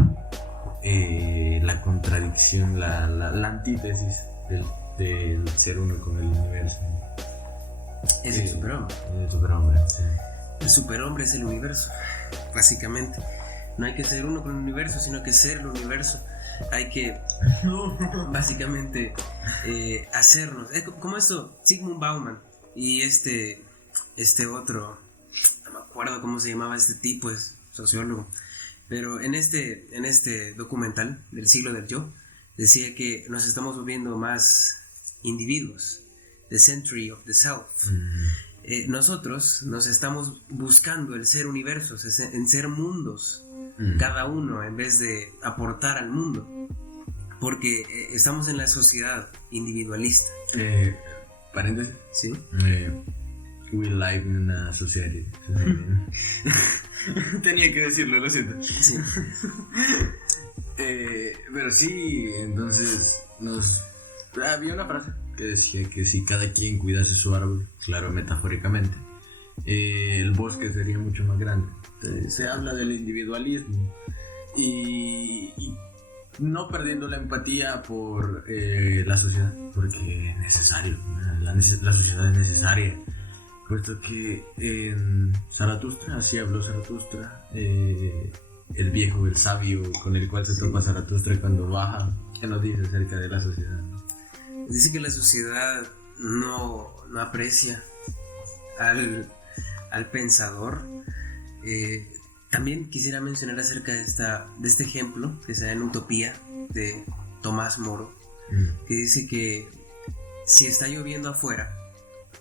la contradicción, la antítesis del ser uno con el universo es el superhombre. El superhombre, sí. El superhombre es el universo, básicamente. No hay que ser uno con el universo, sino que ser el universo. Hay que básicamente hacernos. Como esto, Zygmunt Bauman y este otro, no me acuerdo cómo se llamaba este tipo, es sociólogo. Pero en este documental del siglo del yo, decía que nos estamos volviendo más individuos, the century of the self. Nosotros nos estamos buscando el ser universos, en ser mundos, cada uno, en vez de aportar al mundo, porque estamos en la sociedad individualista. Paréntesis. ¿Sí? We live in una society. Tenía que decirlo, lo siento. Sí. Pero sí, entonces había una frase que decía que si cada quien cuidase su árbol, claro, metafóricamente, el bosque sería mucho más grande. Se habla del individualismo y no perdiendo la empatía por la sociedad, porque es necesario, la sociedad es necesaria, puesto que en Zaratustra, así habló Zaratustra, el viejo, el sabio con el cual se topa Zaratustra cuando baja, que nos dice acerca de la sociedad. Dice que la sociedad no aprecia al pensador. También quisiera mencionar acerca de este ejemplo que se da en Utopía de Tomás Moro, que dice que si está lloviendo afuera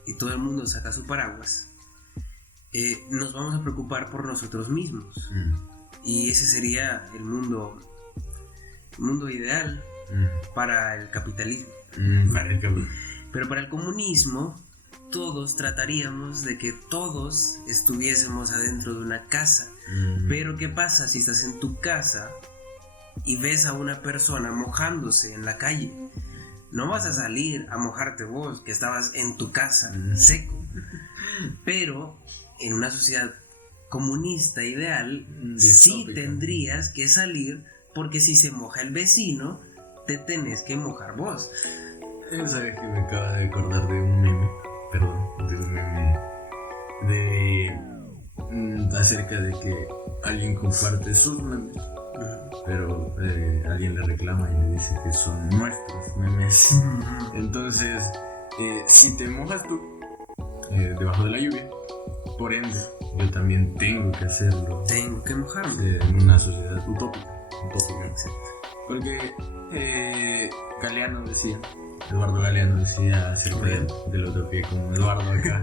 y todo el mundo saca su paraguas, nos vamos a preocupar por nosotros mismos. Y ese sería el mundo ideal para el capitalismo. Pero para el comunismo, todos trataríamos de que todos estuviésemos adentro de una casa. Pero ¿qué pasa si estás en tu casa y ves a una persona mojándose en la calle? No vas a salir a mojarte vos, que estabas en tu casa, seco. Pero en una sociedad comunista ideal, sí tendrías que salir, porque si se moja el vecino, te tenés que mojar vos. ¿Sabes que me acaba de acordar de un meme? Acerca de que alguien comparte sus memes, pero alguien le reclama y le dice que son nuestros memes. Entonces, si te mojas tú debajo de la lluvia, por ende, yo también tengo que hacerlo. Tengo que mojarme. En una sociedad utópica. Exacto. Porque Eduardo Galeano decía acerca de la utopía, como Eduardo acá.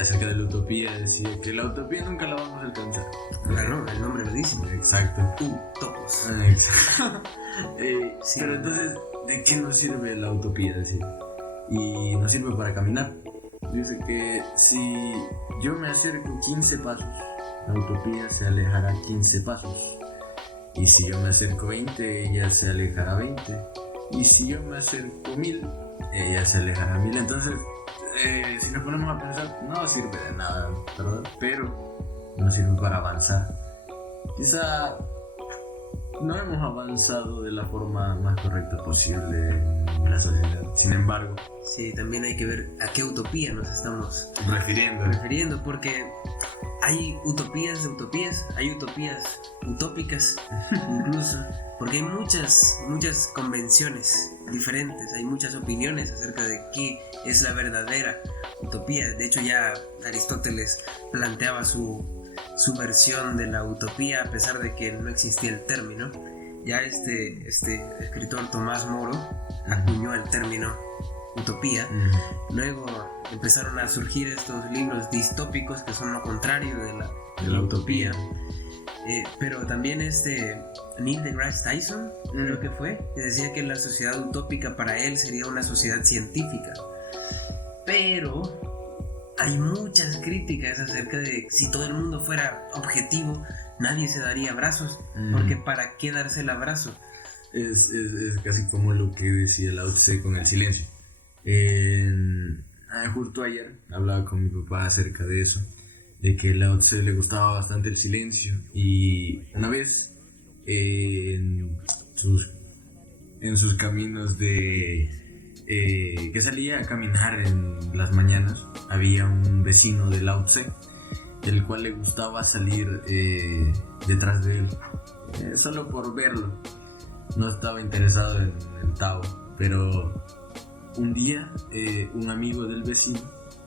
Acerca de la utopía decía que la utopía nunca la vamos a alcanzar. Claro, el nombre lo dice. Exacto. Utopos. Exacto. Sí, pero entonces, ¿de qué nos sirve la utopía? Decir? Y nos sirve para caminar. Dice que si yo me acerco 15 pasos, la utopía se alejará 15 pasos. Y si yo me acerco 20, ella se alejará 20. Y si yo me acerco 1000, ella se alejará 1000. Entonces, si nos ponemos a pensar, no sirve de nada, ¿verdad? Pero nos sirve para avanzar. Quizá no hemos avanzado de la forma más correcta posible en la sociedad. Sin embargo, sí, también hay que ver a qué utopía nos estamos refiriendo, porque hay utopías de utopías, hay utopías utópicas incluso, porque hay muchas convenciones diferentes, hay muchas opiniones acerca de qué es la verdadera utopía. De hecho, ya Aristóteles planteaba su versión de la utopía, a pesar de que no existía el término. Ya este escritor Tomás Moro acuñó el término utopía. Luego empezaron a surgir estos libros distópicos que son lo contrario de la utopía. Pero también Neil deGrasse Tyson, creo que fue, que decía que la sociedad utópica para él sería una sociedad científica. Pero hay muchas críticas acerca de si todo el mundo fuera objetivo, nadie se daría abrazos, porque ¿para qué darse el abrazo? Es casi como lo que decía Lao Tse con el silencio. Justo ayer hablaba con mi papá acerca de eso, de que a Lao Tse le gustaba bastante el silencio, y una vez en sus caminos que salía a caminar en las mañanas, había un vecino de Lao Tse, el cual le gustaba salir detrás de él, solo por verlo. No estaba interesado en el Tao, pero un día un amigo del vecino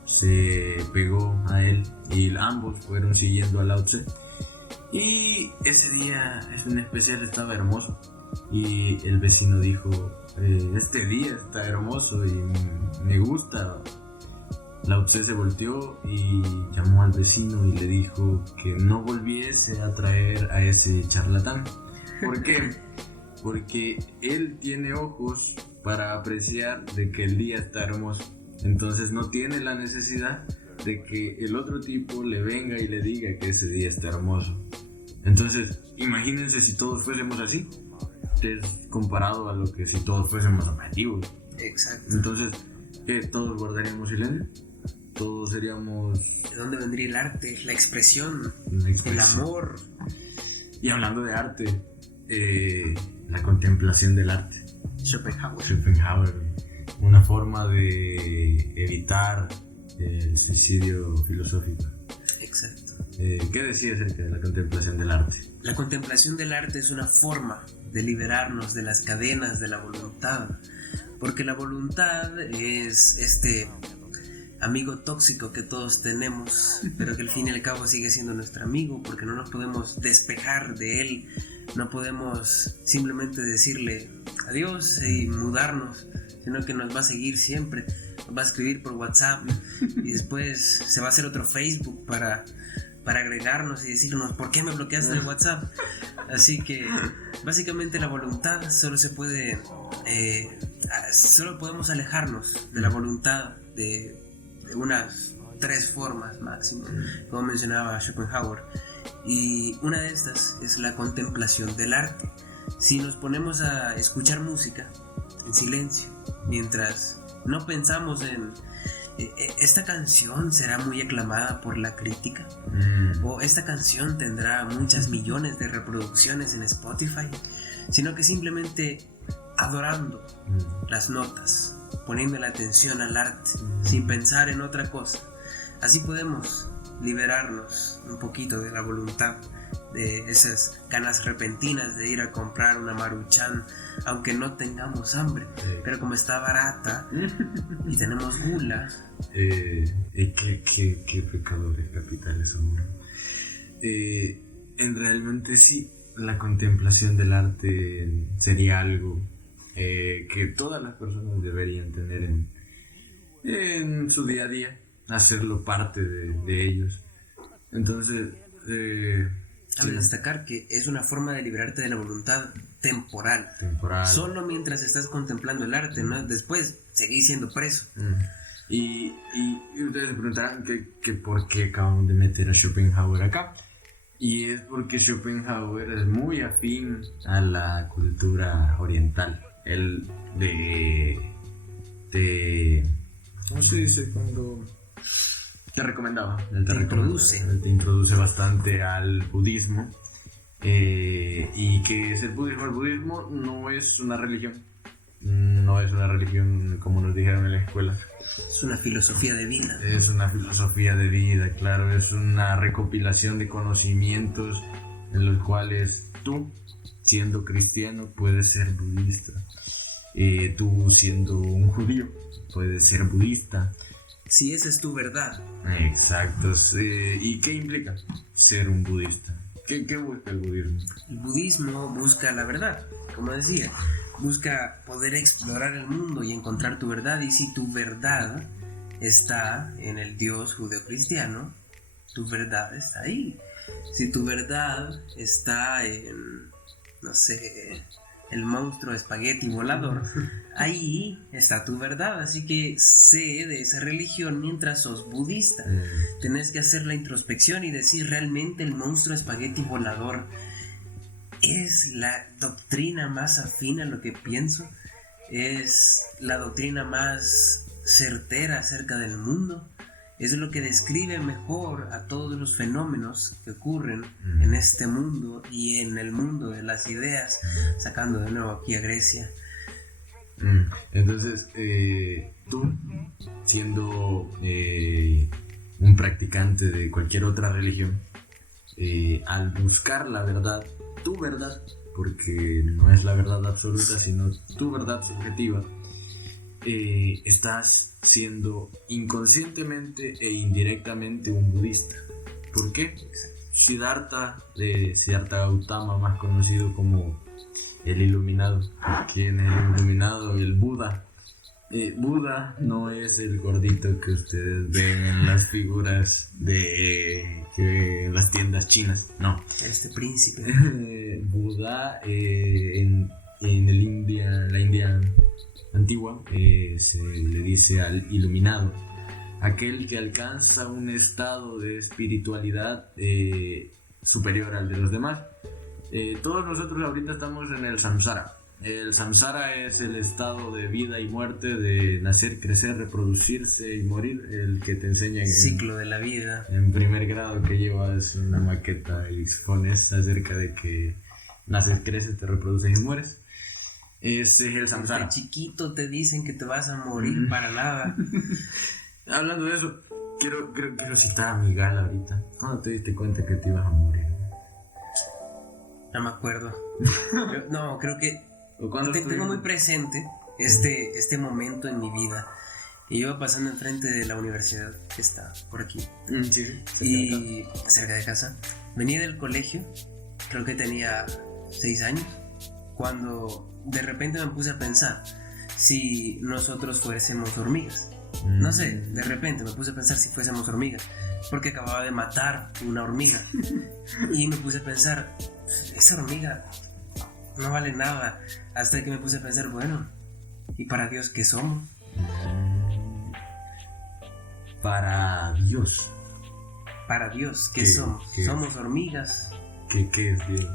se pegó a él y ambos fueron siguiendo a Lao Tse. Y ese día en especial estaba hermoso, y el vecino dijo: este día está hermoso y me gusta. Lao Tse se volteó y llamó al vecino y le dijo que no volviese a traer a ese charlatán. ¿Por qué? Porque él tiene ojos para apreciar de que el día está hermoso. Entonces no tiene la necesidad de que el otro tipo le venga y le diga que ese día está hermoso. Entonces, imagínense si todos fuésemos así, comparado a lo que si todos fuésemos objetivos. Exacto. Entonces, ¿qué? ¿Todos guardaríamos silencio? ¿Todos seríamos...? ¿De dónde vendría el arte? La expresión. El amor. Y hablando de arte, la contemplación del arte. Schopenhauer. Una forma de evitar el suicidio filosófico. Exacto. ¿Qué decía acerca de la contemplación del arte? La contemplación del arte es una forma de liberarnos de las cadenas de la voluntad, porque la voluntad es amigo tóxico que todos tenemos, pero que al fin y al cabo sigue siendo nuestro amigo, porque no nos podemos despejar de él, no podemos simplemente decirle adiós y mudarnos, sino que nos va a seguir siempre, nos va a escribir por WhatsApp y después se va a hacer otro Facebook para agregarnos y decirnos ¿por qué me bloqueaste el WhatsApp? Así que básicamente la voluntad solo se puede solo podemos alejarnos de la voluntad de unas 3 formas máximo, como mencionaba Schopenhauer, y una de estas es la contemplación del arte. Si nos ponemos a escuchar música en silencio mientras no pensamos en esta canción será muy aclamada por la crítica, o esta canción tendrá muchas millones de reproducciones en Spotify, sino que simplemente adorando las notas, poniendo la atención al arte, sin pensar en otra cosa. Así podemos liberarnos un poquito de la voluntad, de esas ganas repentinas de ir a comprar una Maruchan aunque no tengamos hambre, pero como está barata y tenemos gula. Qué pecadores capitales somos. Realmente sí, la contemplación del arte sería algo que todas las personas deberían tener en su día a día, hacerlo parte de ellos. Entonces, cabe destacar que es una forma de liberarte de la voluntad temporal. Solo mientras estás contemplando el arte, ¿no? Después seguís siendo preso. Y ustedes se preguntarán que por qué acabamos de meter a Schopenhauer acá. Y es porque Schopenhauer es muy afín a la cultura oriental. Él ¿cómo se dice cuando te recomendaba? Él te introduce bastante al budismo. Y que es el budismo. El budismo no es una religión. No es una religión como nos dijeron en la escuela. Es una filosofía de vida. Es una filosofía de vida, claro. Es una recopilación de conocimientos en los cuales tú, siendo cristiano, puedes ser budista. Tú, siendo un judío, puedes ser budista. Si esa es tu verdad. Exacto. ¿Y qué implica ser un budista? ¿Qué busca el budismo? El budismo busca la verdad, como decía. Busca poder explorar el mundo y encontrar tu verdad. Y si tu verdad está en el Dios judeocristiano, tu verdad está ahí. Si tu verdad está en, no sé, el monstruo espagueti volador, ahí está tu verdad. Así que sé de esa religión mientras sos budista. Tenés que hacer la introspección y decir, ¿realmente el monstruo espagueti volador es la doctrina más afín a lo que pienso? ¿Es la doctrina más certera acerca del mundo? ¿Es lo que describe mejor a todos los fenómenos que ocurren en este mundo y en el mundo de las ideas? Sacando de nuevo aquí a Grecia. Entonces, tú, siendo un practicante de cualquier otra religión, al buscar la verdad, tu verdad, porque no es la verdad absoluta, sino tu verdad subjetiva, estás siendo inconscientemente e indirectamente un budista. ¿Por qué? Siddhartha Gautama, más conocido como el iluminado. ¿Quién es el iluminado? El Buda. Buda no es el gordito que ustedes ven en las figuras en las tiendas chinas, no. Este príncipe. Buda en la India antigua se le dice al iluminado, aquel que alcanza un estado de espiritualidad superior al de los demás. Todos nosotros ahorita estamos en el samsara. El samsara es el estado de vida y muerte, de nacer, crecer, reproducirse y morir, el que te enseñan en ciclo de la vida. En primer grado, que llevas una maqueta y expones acerca de que naces, creces, te reproduces y mueres. Ese es el samsara. Desde chiquito te dicen que te vas a morir para nada. Hablando de eso, quiero citar a Miguel ahorita. ¿Cuándo te diste cuenta que te ibas a morir? No me acuerdo. Creo que tengo muy presente este momento en mi vida Y yo iba pasando enfrente de la universidad, que está por aquí. Sí, Y cerca de casa. Venía del colegio, creo que tenía 6 años, cuando de repente me puse a pensar si nosotros fuésemos hormigas. No sé, de repente me puse a pensar si fuésemos hormigas, porque acababa de matar una hormiga. Y me puse a pensar, esa hormiga no vale nada. Hasta que me puse a pensar, bueno, ¿y para Dios qué somos? Para Dios. Para Dios, ¿qué ¿Qué- somos? qué? Somos hormigas. ¿Qué es Dios?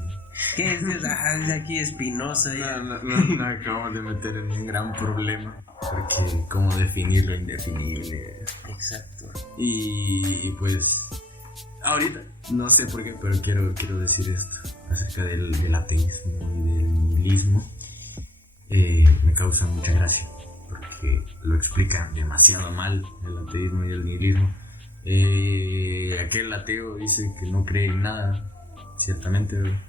¿Qué es Dios? De aquí Espinosa. Nos acabamos de meter en un gran problema. Porque cómo definir lo indefinible. Exacto. Y pues ahorita no sé por qué, pero quiero decir esto acerca del ateísmo y del nihilismo. Me causa mucha gracia porque lo explican demasiado mal, el ateísmo y el nihilismo. Aquel ateo dice que no cree en nada, ciertamente, ¿verdad?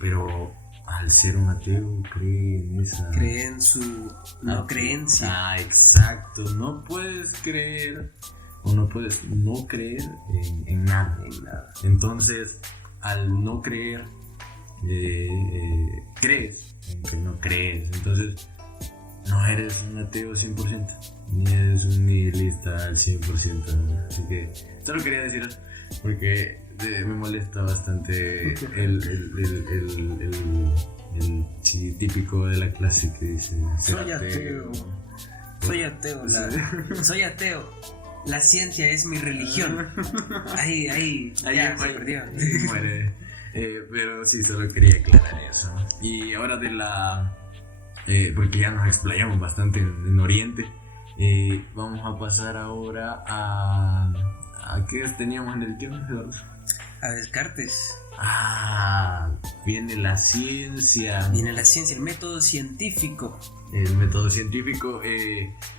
Pero al ser un ateo cree en esa... Cree en su no creencia. Exacto. No puedes creer o no puedes no creer en nada. Entonces, al no creer, crees en que no crees. Entonces, no eres un ateo 100%, ni eres un nihilista al 100%. Así que solo quería decir eso, porque me molesta bastante el sí, típico de la clase que dice Soy ateo. Soy ateo. Soy ateo. La ciencia es mi religión. Ahí ya se perdió. Muere. Pero sí, solo quería aclarar eso. Y ahora de la... porque ya nos explayamos bastante en Oriente. Vamos a pasar ahora a ¿qué teníamos en el tiempo, Eduardo? A Descartes. Viene la ciencia. Viene la ciencia, el método científico. El método científico,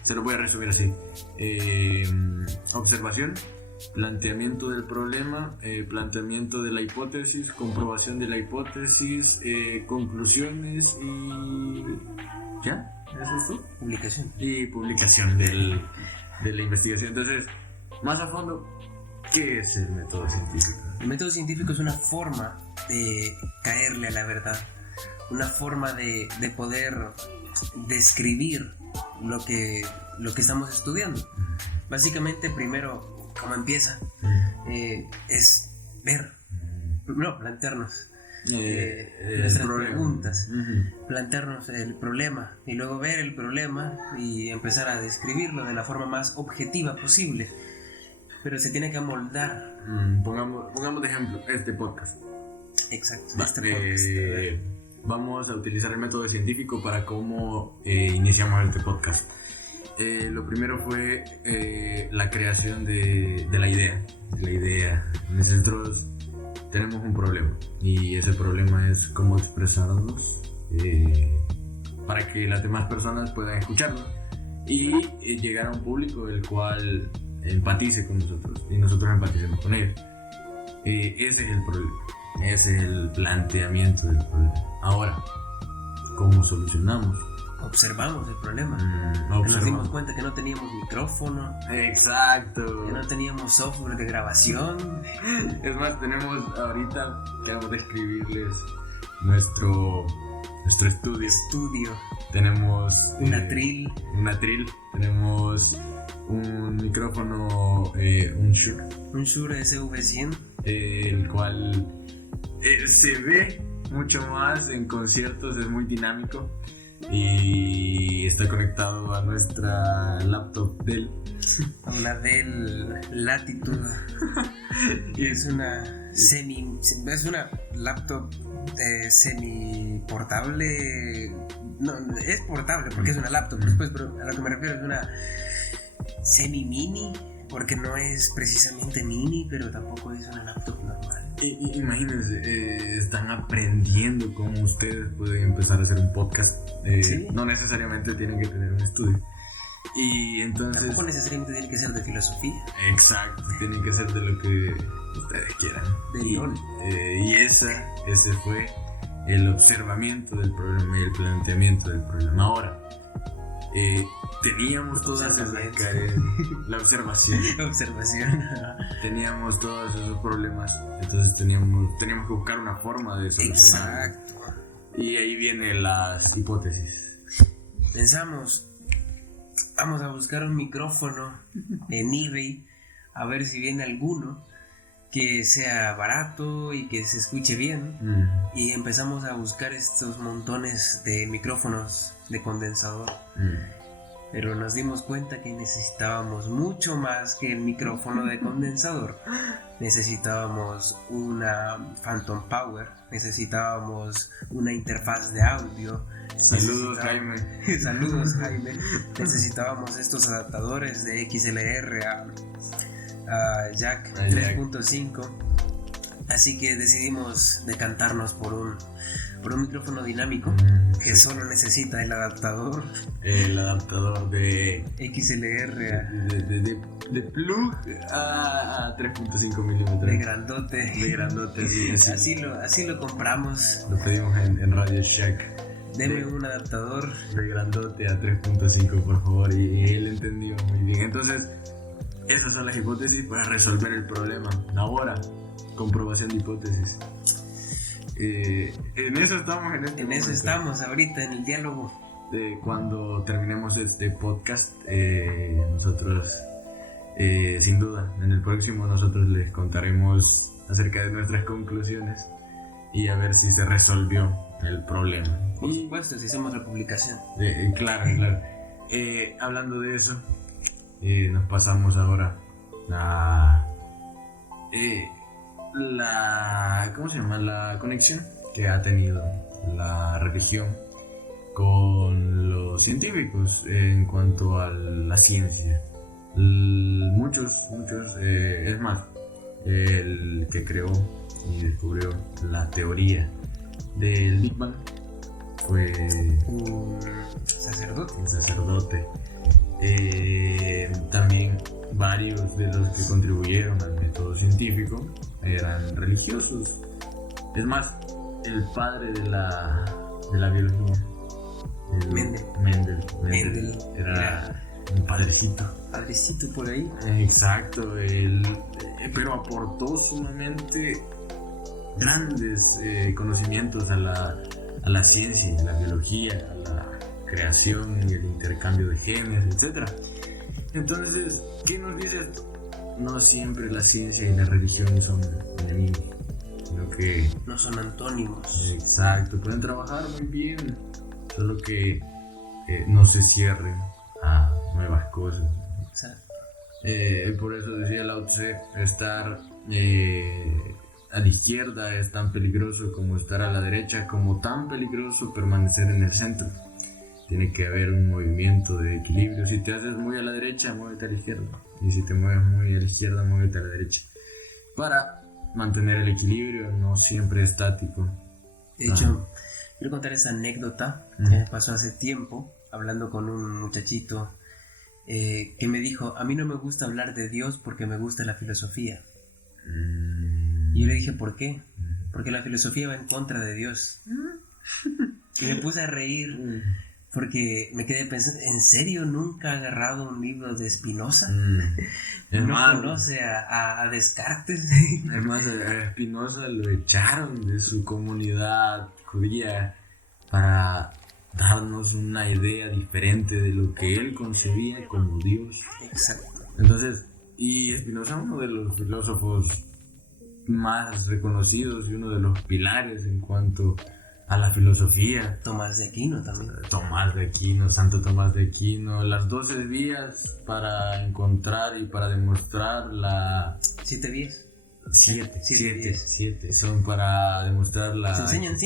se lo voy a resumir así. Observación, planteamiento del problema, planteamiento de la hipótesis, comprobación de la hipótesis, conclusiones y... ¿ya? ¿Eso es todo? Publicación. Y publicación de la investigación. Entonces, más a fondo, ¿qué es el método científico? El método científico es una forma de caerle a la verdad, una forma de poder describir lo que estamos estudiando. Básicamente, primero, ¿cómo empieza? Es ver, no, plantearnos nuestras preguntas, plantearnos el problema y luego ver el problema y empezar a describirlo de la forma más objetiva posible. Pero se tiene que amoldar. Pongamos de ejemplo este podcast. Exacto. Vamos a utilizar el método científico para cómo iniciamos este podcast. Lo primero fue la creación de la idea. Nosotros tenemos un problema y ese problema es cómo expresarnos para que las demás personas puedan escucharnos y llegar a un público el cual empatice con nosotros y nosotros empaticemos con ellos. Ese es el problema, ese es el planteamiento del problema. Ahora, ¿cómo solucionamos? Observamos el problema. Nos dimos cuenta que no teníamos micrófono. Exacto. Que no teníamos software de grabación. Es más, tenemos ahorita, queremos describirles nuestro estudio. Tenemos un atril. Tenemos un micrófono, un Shure. Un Shure SV100. El cual se ve mucho más en conciertos, es muy dinámico. Y está conectado a nuestra laptop Dell. A una Dell Latitude. Y es una laptop semi portable. No, es portable porque es una laptop, pero a lo que me refiero es una semi mini, porque no es precisamente mini, pero tampoco es una laptop normal. Imagínense, están aprendiendo cómo ustedes pueden empezar a hacer un podcast. ¿Sí? No necesariamente tienen que tener un estudio. Y entonces... Tampoco necesariamente tiene que ser de filosofía. Exacto, tienen que ser de lo que ustedes quieran. Y ese fue el observamiento del problema y el planteamiento del problema. Ahora, teníamos todas esas la observación. Teníamos todos esos problemas, entonces teníamos que buscar una forma de solucionar. Exacto. Y ahí vienen las hipótesis. Pensamos, vamos a buscar un micrófono en eBay, a ver si viene alguno que sea barato y que se escuche bien. Y empezamos a buscar estos montones de micrófonos de condensador. Pero nos dimos cuenta que necesitábamos mucho más que el micrófono de condensador. Necesitábamos una Phantom Power, necesitábamos una interfaz de audio. Saludos, Jaime. Saludos, Jaime. Necesitábamos estos adaptadores de XLR a Jack 3.5. Así que decidimos decantarnos por un micrófono dinámico que solo necesita el adaptador. El adaptador de XLR de plug a 3.5 milímetros. De grandote. Sí. Así lo compramos. Lo pedimos en Radio Shack. Deme un adaptador de grandote a 3.5, por favor. Y él entendió muy bien. Entonces, esas son las hipótesis para resolver el problema. Ahora, comprobación de hipótesis. En eso estamos en eso estamos ahorita, en el diálogo. Cuando terminemos este podcast, nosotros, sin duda, en el próximo nosotros les contaremos acerca de nuestras conclusiones y a ver si se resolvió el problema. Por supuesto, si hacemos la publicación. Claro. Hablando de eso, nos pasamos ahora a la conexión que ha tenido la religión con los científicos en cuanto a la ciencia. Muchos, es más, el que creó y descubrió la teoría del Big Bang fue un sacerdote. También varios de los que contribuyeron al método científico eran religiosos. Es más, el padre de la biología, Mendel, era un padrecito por ahí. Exacto, pero aportó sumamente grandes conocimientos a la ciencia, a la biología, a la creación y el intercambio de genes, etc. Entonces, ¿qué nos dice esto? No siempre la ciencia y la religión son enemigos, sino que no son antónimos. Exacto, pueden trabajar muy bien, solo que no se cierren a nuevas cosas. Exacto. Por eso decía Lao Tse, estar a la izquierda es tan peligroso como estar a la derecha, como tan peligroso permanecer en el centro. Tiene que haber un movimiento de equilibrio. Si te haces muy a la derecha, muévete a la izquierda. Y si te mueves muy a la izquierda, muévete a la derecha. Para mantener el equilibrio, no siempre estático. De hecho, quiero contar esa anécdota que me pasó hace tiempo, hablando con un muchachito que me dijo, a mí no me gusta hablar de Dios porque me gusta la filosofía. Y yo le dije, ¿por qué? Porque la filosofía va en contra de Dios. Y me puse a reír. Porque me quedé pensando, ¿en serio nunca ha agarrado un libro de Spinoza? ¿No conoce a Descartes? Además, a Spinoza lo echaron de su comunidad judía para darnos una idea diferente de lo que él concebía como Dios. Exacto. Entonces, y Spinoza es uno de los filósofos más reconocidos y uno de los pilares en cuanto a la filosofía. Tomás de Aquino también. Santo Tomás de Aquino. Las 12 vías para encontrar y para demostrar la... 7 vías. 7 son para demostrar la... Se enseñan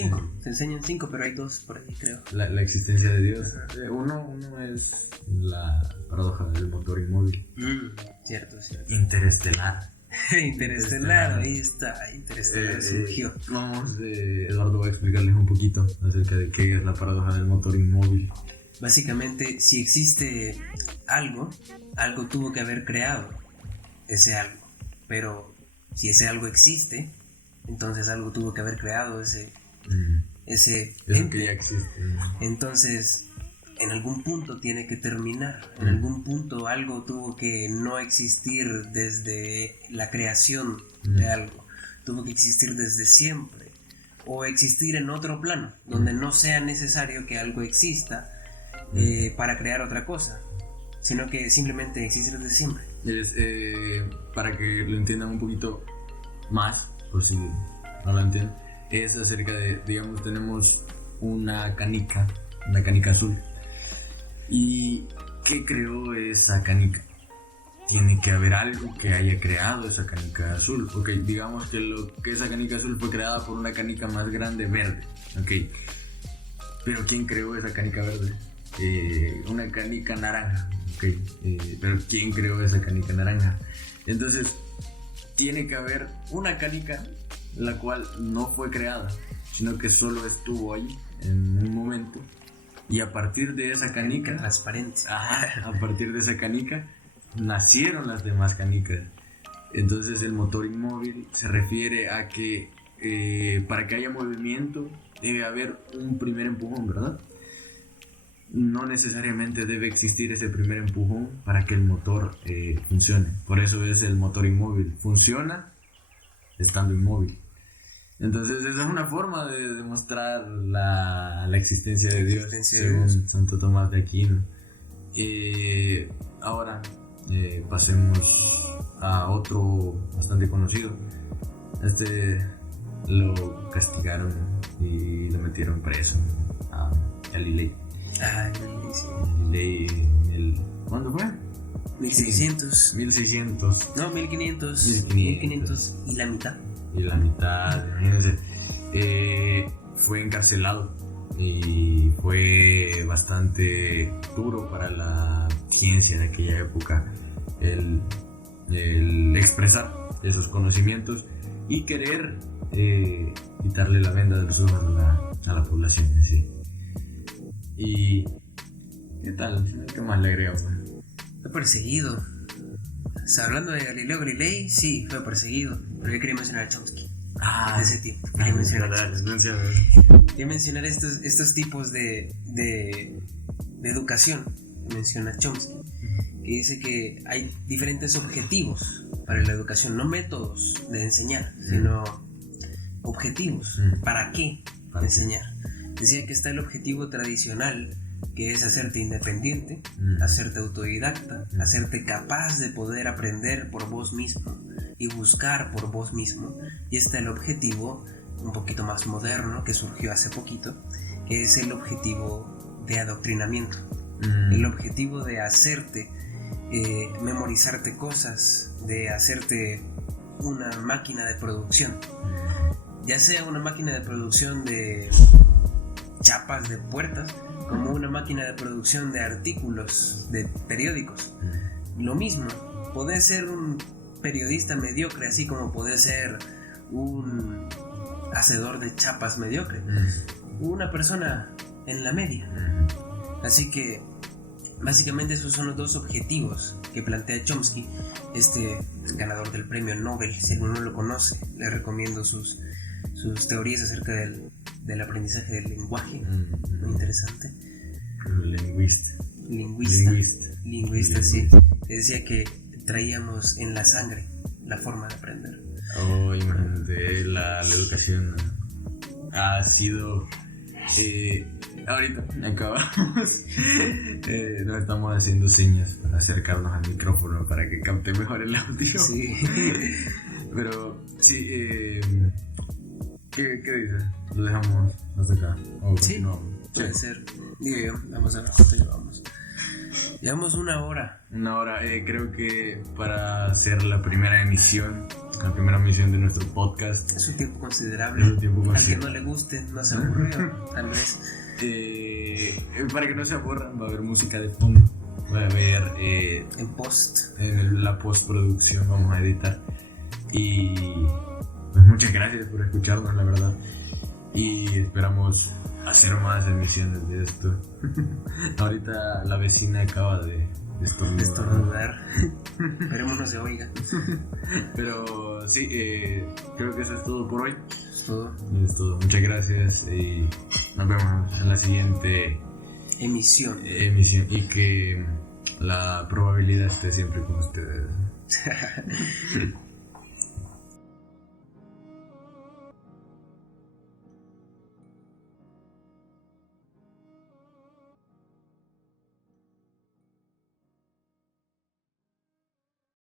5, pero hay 2 por ahí, creo. La existencia de Dios. Uno es la paradoja del motor inmóvil. Cierto. Interestelar, ahí está, Interestelar surgió. Eduardo va a explicarles un poquito acerca de qué es la paradoja del motor inmóvil. Básicamente, si existe algo tuvo que haber creado ese algo. Pero si ese algo existe, entonces algo tuvo que haber creado ese Eso ente. que ya existe. Entonces, en algún punto tiene que terminar. En algún punto algo tuvo que no existir desde la creación de algo. Tuvo que existir desde siempre. O existir en otro plano, donde no sea necesario que algo exista para crear otra cosa, sino que simplemente existe desde siempre. Para que lo entiendan un poquito más, por si no lo entienden, es acerca de, digamos, tenemos una canica azul. ¿Y qué creó esa canica? Tiene que haber algo que haya creado esa canica azul. Ok, digamos que esa canica azul fue creada por una canica más grande verde. Ok, pero ¿quién creó esa canica verde? Una canica naranja. Ok, pero ¿quién creó esa canica naranja? Entonces, tiene que haber una canica la cual no fue creada, sino que solo estuvo ahí en un momento. Y a partir de esa canica transparente. A partir de esa canica nacieron las demás canicas. Entonces el motor inmóvil se refiere a que para que haya movimiento debe haber un primer empujón, ¿verdad? No necesariamente debe existir ese primer empujón para que el motor funcione. Por eso es el motor inmóvil. Funciona estando inmóvil. Entonces esa es una forma de demostrar la existencia de Dios, según Santo Tomás de Aquino. Ahora pasemos a otro bastante conocido. Lo castigaron y lo metieron preso a Galilei. Galilei, ¿cuándo fue? 1600. 1600. No, 1500 y la mitad. Imagínense. Fue encarcelado y fue bastante duro para la ciencia de aquella época el expresar esos conocimientos y querer quitarle la venda de los ojos a la población en sí. ¿Y qué tal? ¿Qué más le agregamos? Fue perseguido. O sea, hablando de Galileo Galilei, sí, fue perseguido. Pero yo quería mencionar a Chomsky. De ese tiempo. Quería mencionar estos tipos de educación. Menciona Chomsky. Que dice que hay diferentes objetivos para la educación. No métodos de enseñar, sino objetivos. ¿Para qué enseñar? Decía que está el objetivo tradicional, que es hacerte independiente, hacerte autodidacta, hacerte capaz de poder aprender por vos mismo y buscar por vos mismo. Y está el objetivo un poquito más moderno, que surgió hace poquito, que es el objetivo de adoctrinamiento. El objetivo de hacerte memorizarte cosas, de hacerte una máquina de producción, ya sea una máquina de producción de chapas de puertas, como una máquina de producción de artículos de periódicos. Lo mismo, podés ser un periodista mediocre, así como podés ser un hacedor de chapas mediocre, una persona en la media. Así que básicamente esos son los dos objetivos que plantea Chomsky, ganador del premio Nobel. Si alguno no lo conoce, le recomiendo sus teorías acerca del aprendizaje del lenguaje. Muy interesante. Lingüista, sí. Decía que traíamos en la sangre la forma de aprender. Imagínate, la educación ha sido... ahorita acabamos. Nos estamos haciendo señas para acercarnos al micrófono para que capte mejor el audio. Sí. Pero sí, ¿qué dices? ¿Lo dejamos hasta acá? Sí, no, puede ser. Digo yo, vamos a ver cuánto llevamos. Llevamos una hora. Creo que para hacer la primera emisión de nuestro podcast es un tiempo considerable. Al que no le guste, no se aburrió, tal vez. Para que no se aburran, va a haber música de fondo. Va a haber en la postproducción vamos a editar. Y pues muchas gracias por escucharnos, la verdad. Y esperamos hacer más emisiones de esto. Ahorita la vecina acaba de estornudar. Esperemos no se oiga. Pero sí, creo que eso es todo por hoy. Es todo. Muchas gracias y nos vemos en la siguiente Emisión. Emisión, y que la probabilidad esté siempre con ustedes.